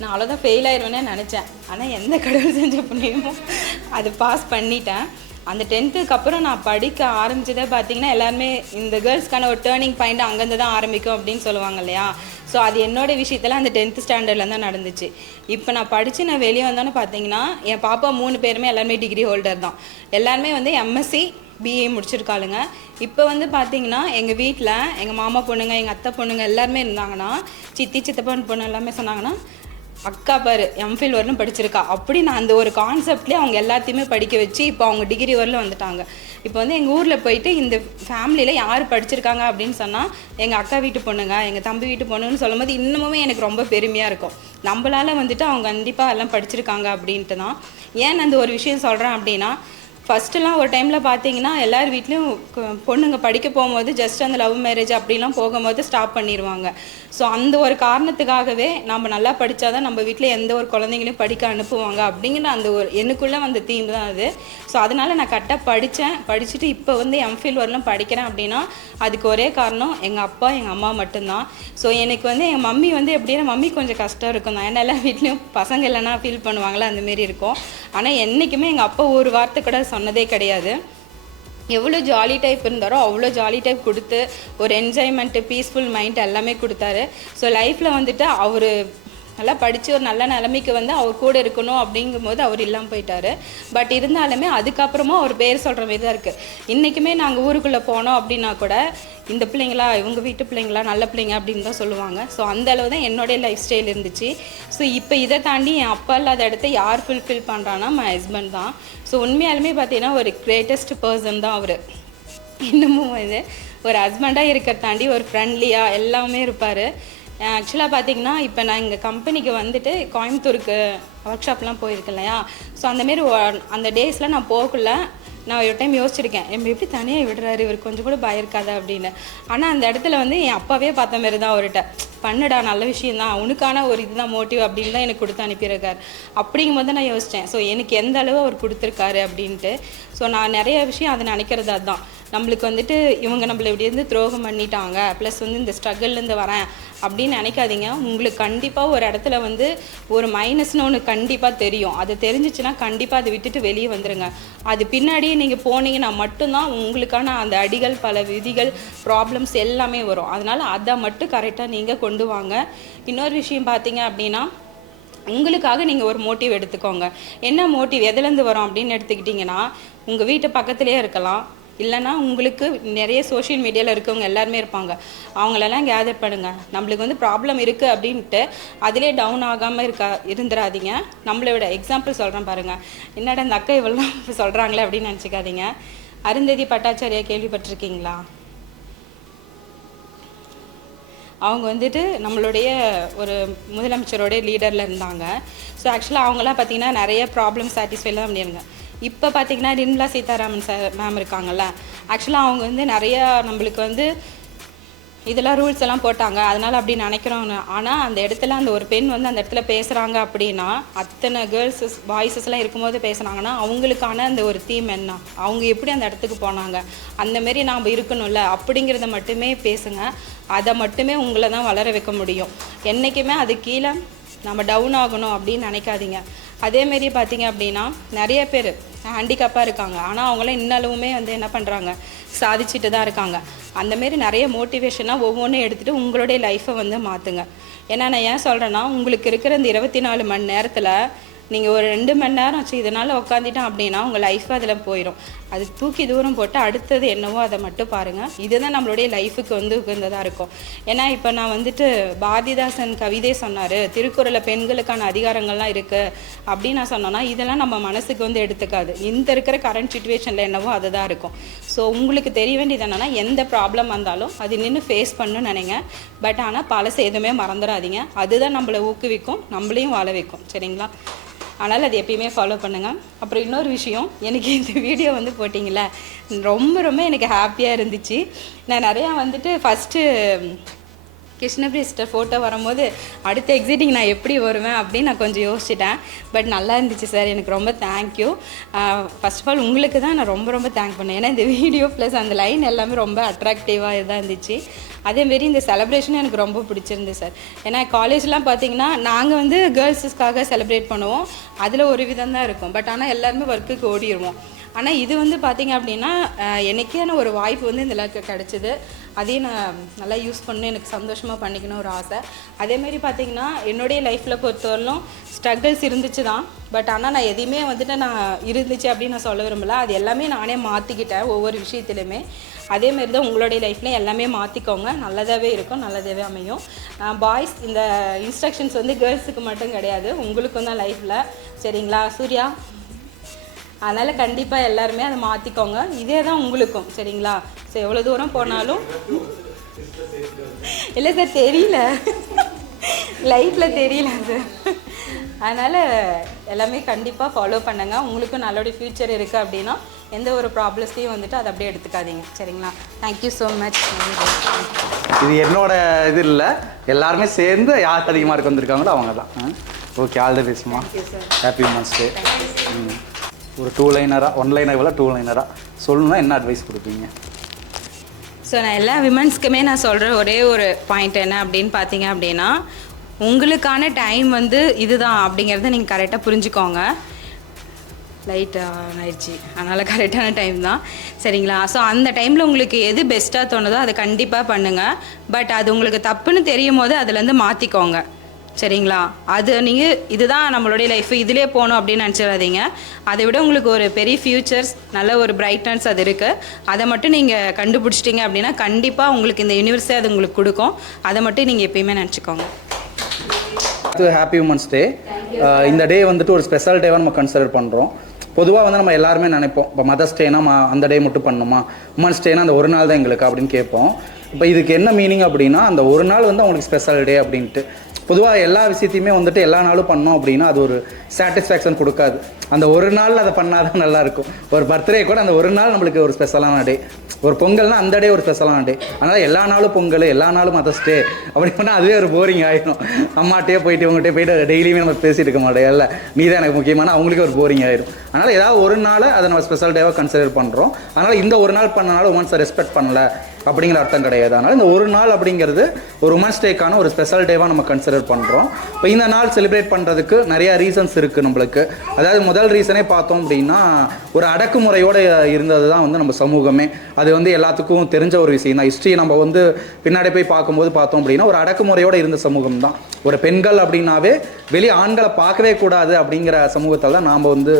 நான் அவ்வளோதான் ஃபெயில் ஆயிடுவேன்னே நினச்சேன். ஆனால் எந்த கடவுள் செஞ்ச புண்ணியமோ அது பாஸ் பண்ணிட்டேன். அந்த 10th அப்புறம் நான் படிக்க ஆரம்பிச்சதே பார்த்திங்கன்னா எல்லாருமே இந்த கேர்ள்ஸ்க்கான ஒரு டேர்னிங் பாயிண்ட் அங்கேருந்து தான் ஆரம்பிக்கும் அப்படின்னு சொல்லுவாங்க இல்லையா. ஸோ அது என்னோட விஷயத்தில் அந்த 10th ஸ்டாண்டர்டில் தான் நடந்துச்சு. இப்போ நான் படித்து நான் வெளியே வந்தோன்னு பார்த்தீங்கன்னா என் பாப்பா 3 பேருமே எல்லாருமே டிகிரி ஹோல்டர் தான். எல்லாருமே வந்து எம்எஸ்சி பிஏ முடிச்சிருக்காளுங்க. இப்போ வந்து பார்த்திங்கன்னா எங்கள் வீட்டில் எங்கள் மாமா பொண்ணுங்க எங்கள் அத்தை பொண்ணுங்க எல்லாருமே இருந்தாங்கன்னா சித்தி சித்தப்பன் பொண்ணு எல்லாமே சொன்னாங்கன்னா அக்கா பாரு எம்ஃபில் வரலும் படிச்சிருக்கா அப்படி நான் அந்த ஒரு கான்செப்ட்லேயே அவங்க எல்லாத்தையுமே படிக்க வச்சு இப்போ அவங்க டிகிரி வரலும் வந்துட்டாங்க. இப்போ வந்து எங்கள் ஊரில் போயிட்டு இந்த ஃபேமிலியில் யார் படிச்சிருக்காங்க அப்படின்னு சொன்னால் எங்கள் அக்கா வீட்டு பொண்ணுங்க எங்கள் தம்பி வீட்டு பொண்ணுன்னு சொல்லும் போது இன்னமுமே எனக்கு ரொம்ப பெருமையாக இருக்கும். நம்மளால் வந்துட்டு அவங்க கண்டிப்பாக எல்லாம் படிச்சிருக்காங்க அப்படின்ட்டு தான். ஏன் அந்த ஒரு விஷயம் சொல்கிறேன் அப்படின்னா, ஃபஸ்ட்டுலாம் ஒரு டைமில் பார்த்தீங்கன்னா எல்லார் வீட்லேயும் பொண்ணுங்க படிக்க போகும்போது ஜஸ்ட் அந்த லவ் மேரேஜ் அப்படிலாம் போகும்போது ஸ்டாப் பண்ணிடுவாங்க. ஸோ அந்த ஒரு காரணத்துக்காகவே நம்ம நல்லா படித்தா தான் நம்ம வீட்டில் எந்த ஒரு குழந்தைங்களையும் படிக்க அனுப்புவாங்க அப்படிங்கிற அந்த ஒரு எனக்குள்ளே வந்த தீம் தான் அது. ஸோ அதனால் நான் கரெக்டாக படிச்சுட்டு இப்போ வந்து எம்ஃபில் வரலும் படிக்கிறேன் அப்படின்னா அதுக்கு ஒரே காரணம் எங்கள் அப்பா எங்கள் அம்மா மட்டும்தான். ஸோ எனக்கு வந்து எங்கள் மம்மி வந்து எப்படின்னா மம்மி கொஞ்சம் கஷ்டம் இருக்கும் தான். ஏன்னா எல்லா வீட்லேயும் பசங்க இல்லைன்னா ஃபீல் பண்ணுவாங்களா அந்தமாரி இருக்கும். ஆனால் என்றைக்குமே எங்கள் அப்பா ஒரு வார்த்தை கூட சொன்னதே கிடையாது. எவ்வளோ ஜாலி டைப் இருந்தாரோ அவ்வளோ ஜாலி டைப் கொடுத்து ஒரு என்ஜாய்மெண்ட்டு பீஸ்ஃபுல் மைண்ட் எல்லாமே கொடுத்தாரு. ஸோ லைஃப்பில் வந்துட்டு அவர் நல்லா படித்து ஒரு நல்ல நிலைமைக்கு வந்து அவர் கூட இருக்கணும் அப்படிங்கும்போது அவர் இல்லாமல் போயிட்டார். பட் இருந்தாலுமே அதுக்கப்புறமா ஒரு பேர் சொல்கிற மாதிரி தான் இருக்குது. இன்றைக்குமே நாங்கள் ஊருக்குள்ளே போனோம் அப்படின்னா கூட இந்த பிள்ளைங்களா இவங்க வீட்டு பிள்ளைங்களா நல்ல பிள்ளைங்க அப்படின்னு தான் சொல்லுவாங்க. ஸோ அந்த அளவு தான் என்னுடைய லைஃப் ஸ்டைல் இருந்துச்சு. ஸோ இப்போ இதை தாண்டி என் அப்பா இல்லாத இடத்த யார் ஃபுல்ஃபில் பண்ணுறான்னா மை ஹஸ்பண்ட் தான். ஸோ உண்மையாலுமே பார்த்தீங்கன்னா ஒரு கிரேட்டஸ்ட் பர்சன் தான் அவர். இன்னமும் வந்து ஒரு ஹஸ்பண்டாக இருக்கிறத தாண்டி ஒரு ஃப்ரெண்ட்லியாக எல்லாமே இருப்பார். ஆக்சுவலாக பார்த்தீங்கன்னா இப்போ நான் எங்கள் கம்பெனிக்கு வந்துட்டு கோயம்புத்தூருக்கு ஒர்க் ஷாப்லாம் போயிருக்கேன் இல்லையா. ஸோ அந்தமாரி அந்த டேஸில் நான் போகல. நான் ஒரு டைம் யோசிச்சிருக்கேன், நம்ம எப்படி தனியாக விடுறாரு, இவர் கொஞ்சம் கூட பயம் இருக்காதா அப்படின்னு. ஆனால் அந்த இடத்துல வந்து என் அப்பாவே பார்த்த மாதிரி தான் அவர்கிட்ட பண்ணுடா நல்ல விஷயந்தான், உனக்கான ஒரு இதுதான் மோட்டிவ் அப்படின்னு தான் எனக்கு கொடுத்து அனுப்பியிருக்காரு. அப்படிங்கும்போது நான் யோசித்தேன், ஸோ எனக்கு எந்த அளவு அவர் கொடுத்துருக்காரு அப்படின்ட்டு. ஸோ நான் நிறைய விஷயம் அதை நினைக்கிறது அதுதான். நம்மளுக்கு வந்துட்டு இவங்க நம்மளை இப்படி இருந்து துரோகம் பண்ணிட்டாங்க ப்ளஸ் வந்து இந்த ஸ்ட்ரகிள்லேருந்து வரேன் அப்படின்னு நினைக்காதீங்க. உங்களுக்கு கண்டிப்பாக ஒரு இடத்துல வந்து ஒரு மைனஸ்னு ஒன்று கண்டிப்பாக தெரியும். அது தெரிஞ்சிச்சுன்னா கண்டிப்பாக அதை விட்டுட்டு வெளியே வந்துடுங்க. அது பின்னாடியே நீங்கள் போனீங்கன்னா மட்டும்தான் உங்களுக்கான அந்த அடிகள் பல விதிகள் ப்ராப்ளம்ஸ் எல்லாமே வரும். அதனால் அதை மட்டும் கரெக்டாக நீங்கள் கொண்டு வாங்க. இன்னொரு விஷயம் பார்த்தீங்க அப்படின்னா, உங்களுக்காக நீங்கள் ஒரு மோட்டிவ் எடுத்துக்கோங்க. என்ன மோட்டிவ் எதுலேருந்து வரும் அப்படின்னு எடுத்துக்கிட்டிங்கன்னா, உங்கள் வீட்டு பக்கத்துலேயே இருக்கலாம், இல்லைனா உங்களுக்கு நிறைய சோஷியல் மீடியாவில் இருக்கவங்க எல்லாருமே இருப்பாங்க, அவங்களெல்லாம் கேதர் பண்ணுங்கள். நம்மளுக்கு வந்து ப்ராப்ளம் இருக்குது அப்படின்ட்டு அதிலே டவுன் ஆகாமல் இருந்துடாதீங்க. நம்மளோட எக்ஸாம்பிள் சொல்கிறேன் பாருங்கள். என்னடா இந்த அக்கா இவெல்லாம் சொல்கிறாங்களே அப்படின்னு நினச்சிக்காதீங்க. அருந்ததி பட்டாச்சாரியா கேள்விப்பட்டிருக்கீங்களா? அவங்க வந்துட்டு நம்மளுடைய ஒரு முதலமைச்சரோடைய லீடரில் இருந்தாங்க. ஸோ ஆக்சுவலாக அவங்களாம் பார்த்திங்கன்னா நிறைய ப்ராப்ளம் சாட்டிஸ்ஃபைல தான் பண்ணியிருங்க. இப்போ பார்த்திங்கன்னா நிர்மலா சீதாராமன் மேம் இருக்காங்கல்ல, ஆக்சுவலாக அவங்க வந்து நிறையா நம்மளுக்கு வந்து இதெல்லாம் ரூல்ஸ் எல்லாம் போட்டாங்க, அதனால் அப்படி நினைக்கிறோன்னு. ஆனால் அந்த இடத்துல அந்த ஒரு பெண் வந்து அந்த இடத்துல பேசுகிறாங்க அப்படின்னா, அத்தனை கேர்ள்ஸஸ் பாய்ஸஸ்லாம் இருக்கும்போது பேசுகிறாங்கன்னா அவங்களுக்கான அந்த ஒரு தீம் என்ன, அவங்க எப்படி அந்த இடத்துக்கு போனாங்க, அந்தமாரி நாம் இருக்கணும்ல அப்படிங்கிறத மட்டுமே பேசுங்க. அதை மட்டுமே உங்களை தான் வளர வைக்க முடியும். என்றைக்குமே அது கீழே நம்ம டவுன் ஆகணும் அப்படின்னு நினைக்காதீங்க. அதேமாரி பார்த்தீங்க அப்படின்னா நிறைய பேர் ஹேண்டிகேப்பாக இருக்காங்க, ஆனால் அவங்களாம் இன்னளவுமே வந்து என்ன பண்ணுறாங்க, சாதிச்சுட்டு தான் இருக்காங்க. அந்தமாரி நிறைய மோட்டிவேஷனாக ஒவ்வொன்றும் எடுத்துகிட்டு உங்களுடைய லைஃப்பை வந்து மாற்றுங்க. ஏன்னா நான் ஏன் சொல்கிறேன்னா, உங்களுக்கு இருக்கிற இந்த 24 மணி நேரத்தில் நீங்கள் ஒரு 2 மணி நேரம் வச்சு இதனால் உட்காந்துட்டோம் அப்படின்னா உங்கள் லைஃப் அதில் போயிடும். அது தூக்கி தூரம் போட்டு அடுத்தது என்னவோ அதை மட்டும் பாருங்கள். இதுதான் நம்மளுடைய லைஃபுக்கு வந்து உகந்ததாக இருக்கும். ஏன்னா இப்போ நான் வந்துட்டு பாரதிதாசன் கவிதை சொன்னார், திருக்குறளில் பெண்களுக்கான அதிகாரங்கள்லாம் இருக்குது அப்படின்னு நான் சொன்னேன்னா, இதெல்லாம் நம்ம மனசுக்கு வந்து எடுத்துக்காது. இந்த இருக்கிற கரண்ட் சுச்சுவேஷனில் என்னவோ அதுதான் இருக்கும். ஸோ உங்களுக்கு தெரிய வேண்டியது என்னென்னா, எந்த ப்ராப்ளம் வந்தாலும் அது நின்று ஃபேஸ் பண்ணணும்னு நினைங்க. பட் ஆனால் பழசு எதுவுமே மறந்துடாதீங்க. அதுதான் நம்மளை ஊக்குவிக்கும், நம்மளையும் வாழ வைக்கும். சரிங்களா? அதனால் அது எப்பயுமே ஃபாலோ பண்ணுங்கள். அப்புறம் இன்னொரு விஷயம், எனக்கு இந்த வீடியோ வந்து போட்டிங்களே ரொம்ப ரொம்ப எனக்கு ஹாப்பியாக இருந்துச்சு. நான் நிறையா வந்துட்டு ஃபஸ்ட்டு கிருஷ்ணபிரி சிஸ்டர் ஃபோட்டோ வரும்போது அடுத்த எக்ஸிட்டிங் நான் எப்படி வருவேன் அப்படின்னு நான் கொஞ்சம் யோசிச்சிட்டேன். பட் நல்லா இருந்துச்சு சார், எனக்கு ரொம்ப தேங்க்யூ. ஃபர்ஸ்ட் ஆஃப் ஆல் உங்களுக்கு தான் நான் ரொம்ப ரொம்ப தேங்க் பண்ணேன். ஏன்னா இந்த வீடியோ ப்ளஸ் அந்த லைன் எல்லாமே ரொம்ப அட்ராக்டிவாக இதாக இருந்துச்சு. அதேமாரி இந்த செலிப்ரேஷனும் எனக்கு ரொம்ப பிடிச்சிருந்து சார். ஏன்னா காலேஜ்லாம் பார்த்திங்கன்னா நாங்கள் வந்து கேர்ள்ஸுக்காக செலிப்ரேட் பண்ணுவோம், அதில் ஒரு விதம் தான் இருக்கும். பட் ஆனால் எல்லாருமே ஒர்க்குக்கு ஓடிடுவோம். ஆனால் இது வந்து பார்த்திங்க அப்படின்னா எனக்கான ஒரு வாய்ப்பு வந்து இதில் கிடச்சிது. அதையும் நான் நல்லா யூஸ் பண்ணணும், எனக்கு சந்தோஷமாக பண்ணிக்கணும் ஒரு ஆசை. அதேமாரி பார்த்திங்கன்னா என்னுடைய லைஃப்பில் பொறுத்தவரையிலும் ஸ்ட்ரகிள்ஸ் இருந்துச்சு தான். பட் ஆனால் நான் எதையுமே வந்துட்டு நான் இருந்துச்சு அப்படின்னு நான் சொல்ல விரும்பலை. அது எல்லாமே நானே மாற்றிக்கிட்டேன் ஒவ்வொரு விஷயத்துலையுமே. அதேமாரி தான் உங்களுடைய லைஃப்லையும் எல்லாமே மாற்றிக்கோங்க, நல்லதாகவே இருக்கும், நல்லதாகவே அமையும். பாய்ஸ் இந்த இன்ஸ்ட்ரக்ஷன்ஸ் வந்து கேர்ள்ஸுக்கு மட்டும் கிடையாது, உங்களுக்கும் தான் லைஃப்பில். சரிங்களா சூர்யா? அதனால் கண்டிப்பாக எல்லாருமே அதை மாற்றிக்கோங்க. இதே தான் உங்களுக்கும். சரிங்களா? ஸோ எவ்வளோ தூரம் போனாலும் இல்லை சார், தெரியல லைஃப்பில் தெரியல சார். அதனால் எல்லாமே கண்டிப்பாக ஃபாலோ பண்ணுங்கள். உங்களுக்கும் நல்லோடைய ஃப்யூச்சர் இருக்குது அப்படின்னா எந்த ஒரு ப்ராப்ளத்தையும் வந்துட்டு அதை அப்படியே எடுத்துக்காதீங்க. சரிங்களா? Thank you so much. இது என்னோட இது இல்லை, எல்லாருமே சேர்ந்து யார் அதிகமாக இருக்க வந்திருக்காங்களோ அவங்க தான். ஓகே, ஆல் தி பெஸ்ட்மா. Happy women's day. ஒரு 2 லைனராக 1 லைனர் இவ்வளோ 2 லைனராக சொல்லணும்னா என்ன அட்வைஸ் கொடுப்பீங்க? ஸோ நான் எல்லா விமன்ஸ்க்குமே நான் சொல்கிற ஒரே ஒரு பாயிண்ட் என்ன அப்படின்னு பார்த்தீங்க அப்படின்னா, உங்களுக்கான டைம் வந்து இதுதான் அப்படிங்கிறத நீங்கள் கரெக்டாக புரிஞ்சுக்கோங்க. லைட்டாக ஆயிடுச்சு, அதனால் கரெக்டான டைம் தான். சரிங்களா? ஸோ அந்த டைமில் உங்களுக்கு எது பெஸ்ட்டாக தோணுதோ அதை கண்டிப்பாக பண்ணுங்கள். பட் அது உங்களுக்கு தப்புன்னு தெரியும் போது அதுலேருந்து மாற்றிக்கோங்க. சரிங்களா? அது நீங்கள் இதுதான் நம்மளுடைய லைஃப், இதிலே போகணும் அப்படின்னு நினச்சிடாதீங்க. அதை விட உங்களுக்கு ஒரு பெரிய ஃப்யூச்சர்ஸ், நல்ல ஒரு பிரைட்னஸ் அது இருக்குது. அதை மட்டும் நீங்கள் கண்டுபிடிச்சிட்டிங்க அப்படின்னா கண்டிப்பாக உங்களுக்கு இந்த யூனிவர்ஸே அது உங்களுக்கு கொடுக்கும். அதை மட்டும் நீங்கள் எப்பயுமே நினச்சிக்கோங்க. ஹாப்பி உமன்ஸ் டே. இந்த டே வந்துட்டு ஒரு ஸ்பெஷல் டேவாக நம்ம கன்சிடர் பண்ணுறோம். பொதுவாக வந்து நம்ம எல்லாருமே நினைப்போம், இப்போ மதர்ஸ் டேனா அந்த டே மட்டும் பண்ணணுமா, உமன்ஸ் டேனா அந்த ஒரு நாள் தான் எங்களுக்கு அப்படின்னு கேட்போம். இப்போ இதுக்கு என்ன மீனிங் அப்படின்னா, அந்த ஒரு நாள் வந்து அவங்களுக்கு ஸ்பெஷல் டே அப்படின்ட்டு. பொதுவாக எல்லா விஷயத்தையுமே வந்துட்டு எல்லா நாளும் பண்ணோம் அப்படின்னா அது ஒரு சாட்டிஸ்ஃபேக்ஷன் கொடுக்காது. அந்த ஒரு நாள் அதை பண்ணால் தான் நல்லாயிருக்கும். ஒரு பர்த்டே கூட அந்த ஒரு நாள் நம்மளுக்கு ஒரு ஸ்பெஷலான டே. ஒரு பொங்கல்னால் அந்த டே ஒரு ஸ்பெஷலான டே. அதனால் எல்லா நாளும் பொங்கல், எல்லா நாளும் மதர்ஸ் டே அப்படி பண்ணால் அதுவே ஒரு போரிங் ஆகிடும். அம்மாட்டே போயிட்டு இவங்ககிட்டே போயிட்டு டெய்லியுமே நம்ம பேசிட்டு இருக்க மாட்டேன், இல்லை நீ தான் எனக்கு முக்கியமான, அவங்களுக்கே ஒரு போரிங் ஆகிடும். அதனால் ஏதாவது ஒரு நாள் அதை நம்ம ஸ்பெஷல் டேவாக கன்சிடர் பண்ணுறோம். அதனால் இந்த ஒரு நாள் பண்ணனால உமன்ஸை ரெஸ்பெக்ட் பண்ணல அப்படிங்கிற அர்த்தம் கிடையாது. அதனால் இந்த ஒரு நாள் அப்படிங்கிறது ஒரு உமன்ஸ் டேக்கான ஒரு ஸ்பெஷல் டேவாக நம்ம கன்சிடர் பண்ணுறோம். இப்போ இந்த நாள் செலிப்ரேட் பண்ணுறதுக்கு நிறையா ரீசன்ஸ் இருக்குது நம்மளுக்கு. அதாவது முதல் ரீசனே பார்த்தோம் அப்படின்னா ஒரு அடக்குமுறையோடு இருந்தது தான் வந்து நம்ம சமூகமே. அது வந்து எல்லாத்துக்கும் தெரிஞ்ச ஒரு விஷயம் தான். ஹிஸ்ட்ரி நம்ம வந்து பின்னாடி போய் பார்க்கும்போது பார்த்தோம் அப்படின்னா ஒரு அடக்குமுறையோடு இருந்த சமூகம் தான். ஒரு பெண்கள் அப்படின்னாவே வெளியே ஆண்களை பார்க்கவே கூடாது அப்படிங்கிற சமூகத்தில் தான் நாம் வந்து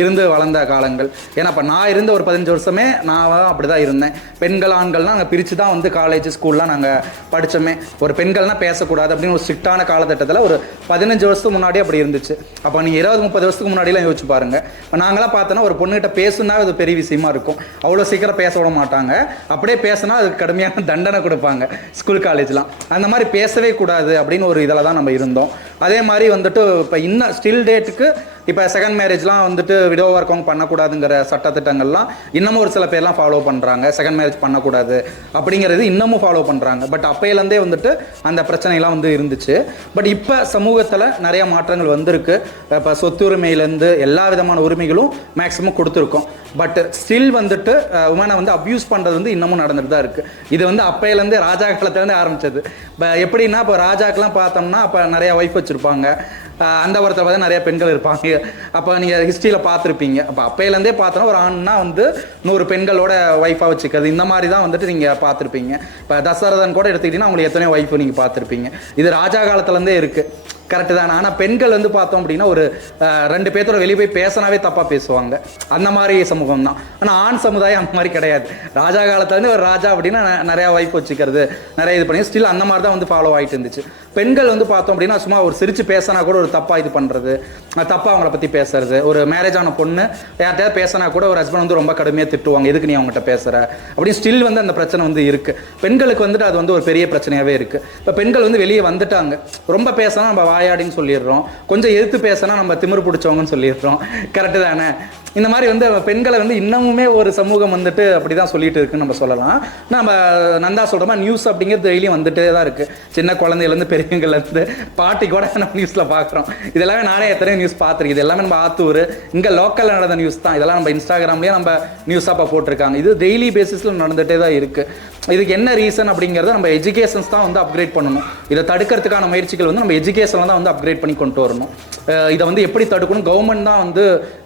இருந்து வளர்ந்த காலங்கள். ஏன்னா இப்போ நான் இருந்த ஒரு 15 வருஷமே நான் அப்படி தான் இருந்தேன். பெண்கள் ஆண்கள்லாம் நாங்கள் பிரித்து தான் வந்து காலேஜ் ஸ்கூல்லாம் நாங்கள் படித்தோமே. ஒரு பெண்கள்னால் பேசக்கூடாது அப்படின்னு ஒரு ஸ்ட்ரிக்டான காலகட்டத்தில் ஒரு 15 வருஷத்துக்கு முன்னாடி அப்படி இருந்துச்சு. அப்போ நீங்கள் 20-30 வருஷத்துக்கு முன்னாடிலாம் யோசிச்சு பாருங்கள். இப்போ நாங்களாம் பார்த்தோன்னா ஒரு பொண்ணுகிட்ட பேசுனா அது பெரிய விஷயமா இருக்கும். அவ்வளோ சீக்கிரம் பேச விட மாட்டாங்க. அப்படியே பேசினா அதுக்கு கடுமையான தண்டனை கொடுப்பாங்க ஸ்கூல் காலேஜ்லாம். அந்த மாதிரி பேசவே கூடாது அப்படின்னு ஒரு இதில் தான் நம்ம இருந்தோம். அதே மாதிரி வந்துட்டு இப்போ இன்னும் ஸ்டில் டேட்டுக்கு இப்போ செகண்ட் மேரேஜ்லாம் வந்துட்டு விடோவாக இருக்கவங்க பண்ணக்கூடாதுங்கிற சட்டத்திட்டங்கள்லாம் இன்னமும் ஒரு சில பேர்லாம் ஃபாலோ பண்ணுறாங்க. செகண்ட் மேரேஜ் பண்ணக்கூடாது அப்படிங்கிறது இன்னமும் ஃபாலோ பண்ணுறாங்க. பட் அப்பையிலேருந்தே வந்துட்டு அந்த பிரச்சனைலாம் வந்து இருந்துச்சு. பட் இப்போ சமூகத்தில் நிறையா மாற்றங்கள் வந்திருக்கு. இப்போ சொத்துரிமையிலேருந்து எல்லா விதமான உரிமைகளும் மேக்ஸிமம் கொடுத்துருக்கோம். பட் ஸ்டில் வந்துட்டு உமனை வந்து அப்யூஸ் பண்ணுறது வந்து இன்னமும் நடந்துட்டு தான் இருக்குது. இது வந்து அப்பையிலேருந்தே ராஜா காலத்துலேருந்து ஆரம்பித்தது. இப்போ எப்படின்னா இப்போ ராஜாக்கெலாம் பார்த்தோம்னா அப்போ நிறையா ஒய்ஃப் வச்சுருப்பாங்க. அந்த ஒருத்தர் வந்து நிறைய பெண்கள் இருப்பாங்க. அப்போ நீங்கள் ஹிஸ்ட்ரியில் பார்த்துருப்பீங்க. அப்போ அப்பையிலேருந்தே பார்த்தோன்னா ஒரு ஆண்னா வந்து 100 பெண்களோட ஒய்ஃபாக வச்சுக்கிறது இந்த மாதிரி தான் வந்துட்டு நீங்கள் பார்த்துருப்பீங்க. இப்போ தசரதன் கூட எடுத்துக்கிட்டிங்கன்னா அவங்களுக்கு எத்தனையோ ஒய்ஃபு நீங்கள் பார்த்துருப்பீங்க. இது ராஜா காலத்துலேருந்தே இருக்குது. கரெக்டு தானே? ஆனால் பெண்கள் வந்து பார்த்தோம் அப்படின்னா ஒரு 2 பேர்த்தோட வெளியே போய் பேசினாவே தப்பாக பேசுவாங்க. அந்த மாதிரி சமூகம் தான். ஆனால் ஆண் சமுதாயம் அந்த மாதிரி கிடையாது. ராஜா காலத்துலேருந்து ஒரு ராஜா அப்படின்னா நிறையா ஒய்ஃப் வச்சுக்கிறது நிறைய இது பண்ணி ஸ்டில் அந்த மாதிரி தான் வந்து ஃபாலோ ஆகிட்டு இருந்துச்சு. பெண்கள் வந்து பார்த்தோம் அப்படின்னா சும்மா ஒரு சிரித்து பேசினா கூட ஒரு தப்பாக இது பண்ணுறது, தப்பாக அவங்கள பற்றி பேசுறது. ஒரு மேரேஜ் ஆன பொண்ணு யார்கிட்டயாவது பேசினா கூட ஒரு ஹஸ்பண்ட் வந்து ரொம்ப கடுமையாக திட்டுவாங்க, எதுக்கு நீ அவங்ககிட்ட பேசுகிற அப்படின்னு ஸ்டில் வந்து அந்த பிரச்சனை வந்து இருக்குது. பெண்களுக்கு வந்துட்டு அது வந்து ஒரு பெரிய பிரச்சனையாகவே இருக்குது. இப்போ பெண்கள் வந்து வெளியே வந்துட்டாங்க. ரொம்ப பேசினா நம்ம வாயாடின்னு சொல்லிடுறோம், கொஞ்சம் எதிர்த்து பேசினா நம்ம திமிரு பிடிச்சவங்கன்னு சொல்லிடுறோம். கரெக்டு தானே? இந்த மாதிரி வந்து பெண்களை வந்து இன்னமுமே ஒரு சமூகம் வந்துட்டு அப்படி தான் சொல்லிட்டு இருக்குன்னு நம்ம சொல்லலாம். நம்ம நந்தா சொல்கிறோமா நியூஸ் அப்படிங்கிறது டெய்லியும் வந்துட்டே தான் இருக்குது. சின்ன குழந்தையிலேருந்து பெரியவங்கலேருந்து பாட்டி கூட நம்ம நியூஸில் பார்க்குறோம். இதெல்லாமே நானே எத்தனையோ நியூஸ் பார்த்துருக்கேன். இது எல்லாமே நம்ம ஆத்தூர் இங்கே லோக்கலில் நடந்த நியூஸ் தான். இதெல்லாம் நம்ம இன்ஸ்டாகிராம்லேயே நம்ம நியூஸாக போட்டிருக்காங்க. இது டெய்லி பேசிஸில் நடந்துகிட்டே தான் இருக்குது. இதுக்கு என்ன ரீசன் அப்படிங்கிறத நம்ம எஜுகேஷன்ஸ் தான் வந்து அப்கிரேட் பண்ணணும். இதை தடுக்கிறதுக்கான முயற்சிகள் வந்து நம்ம எஜுகேஷனில் தான் வந்து அப்கிரேட் பண்ணி கொண்டு வரணும். இதை வந்து எப்படி தடுக்கணும் கவர்மெண்ட் தான் வந்து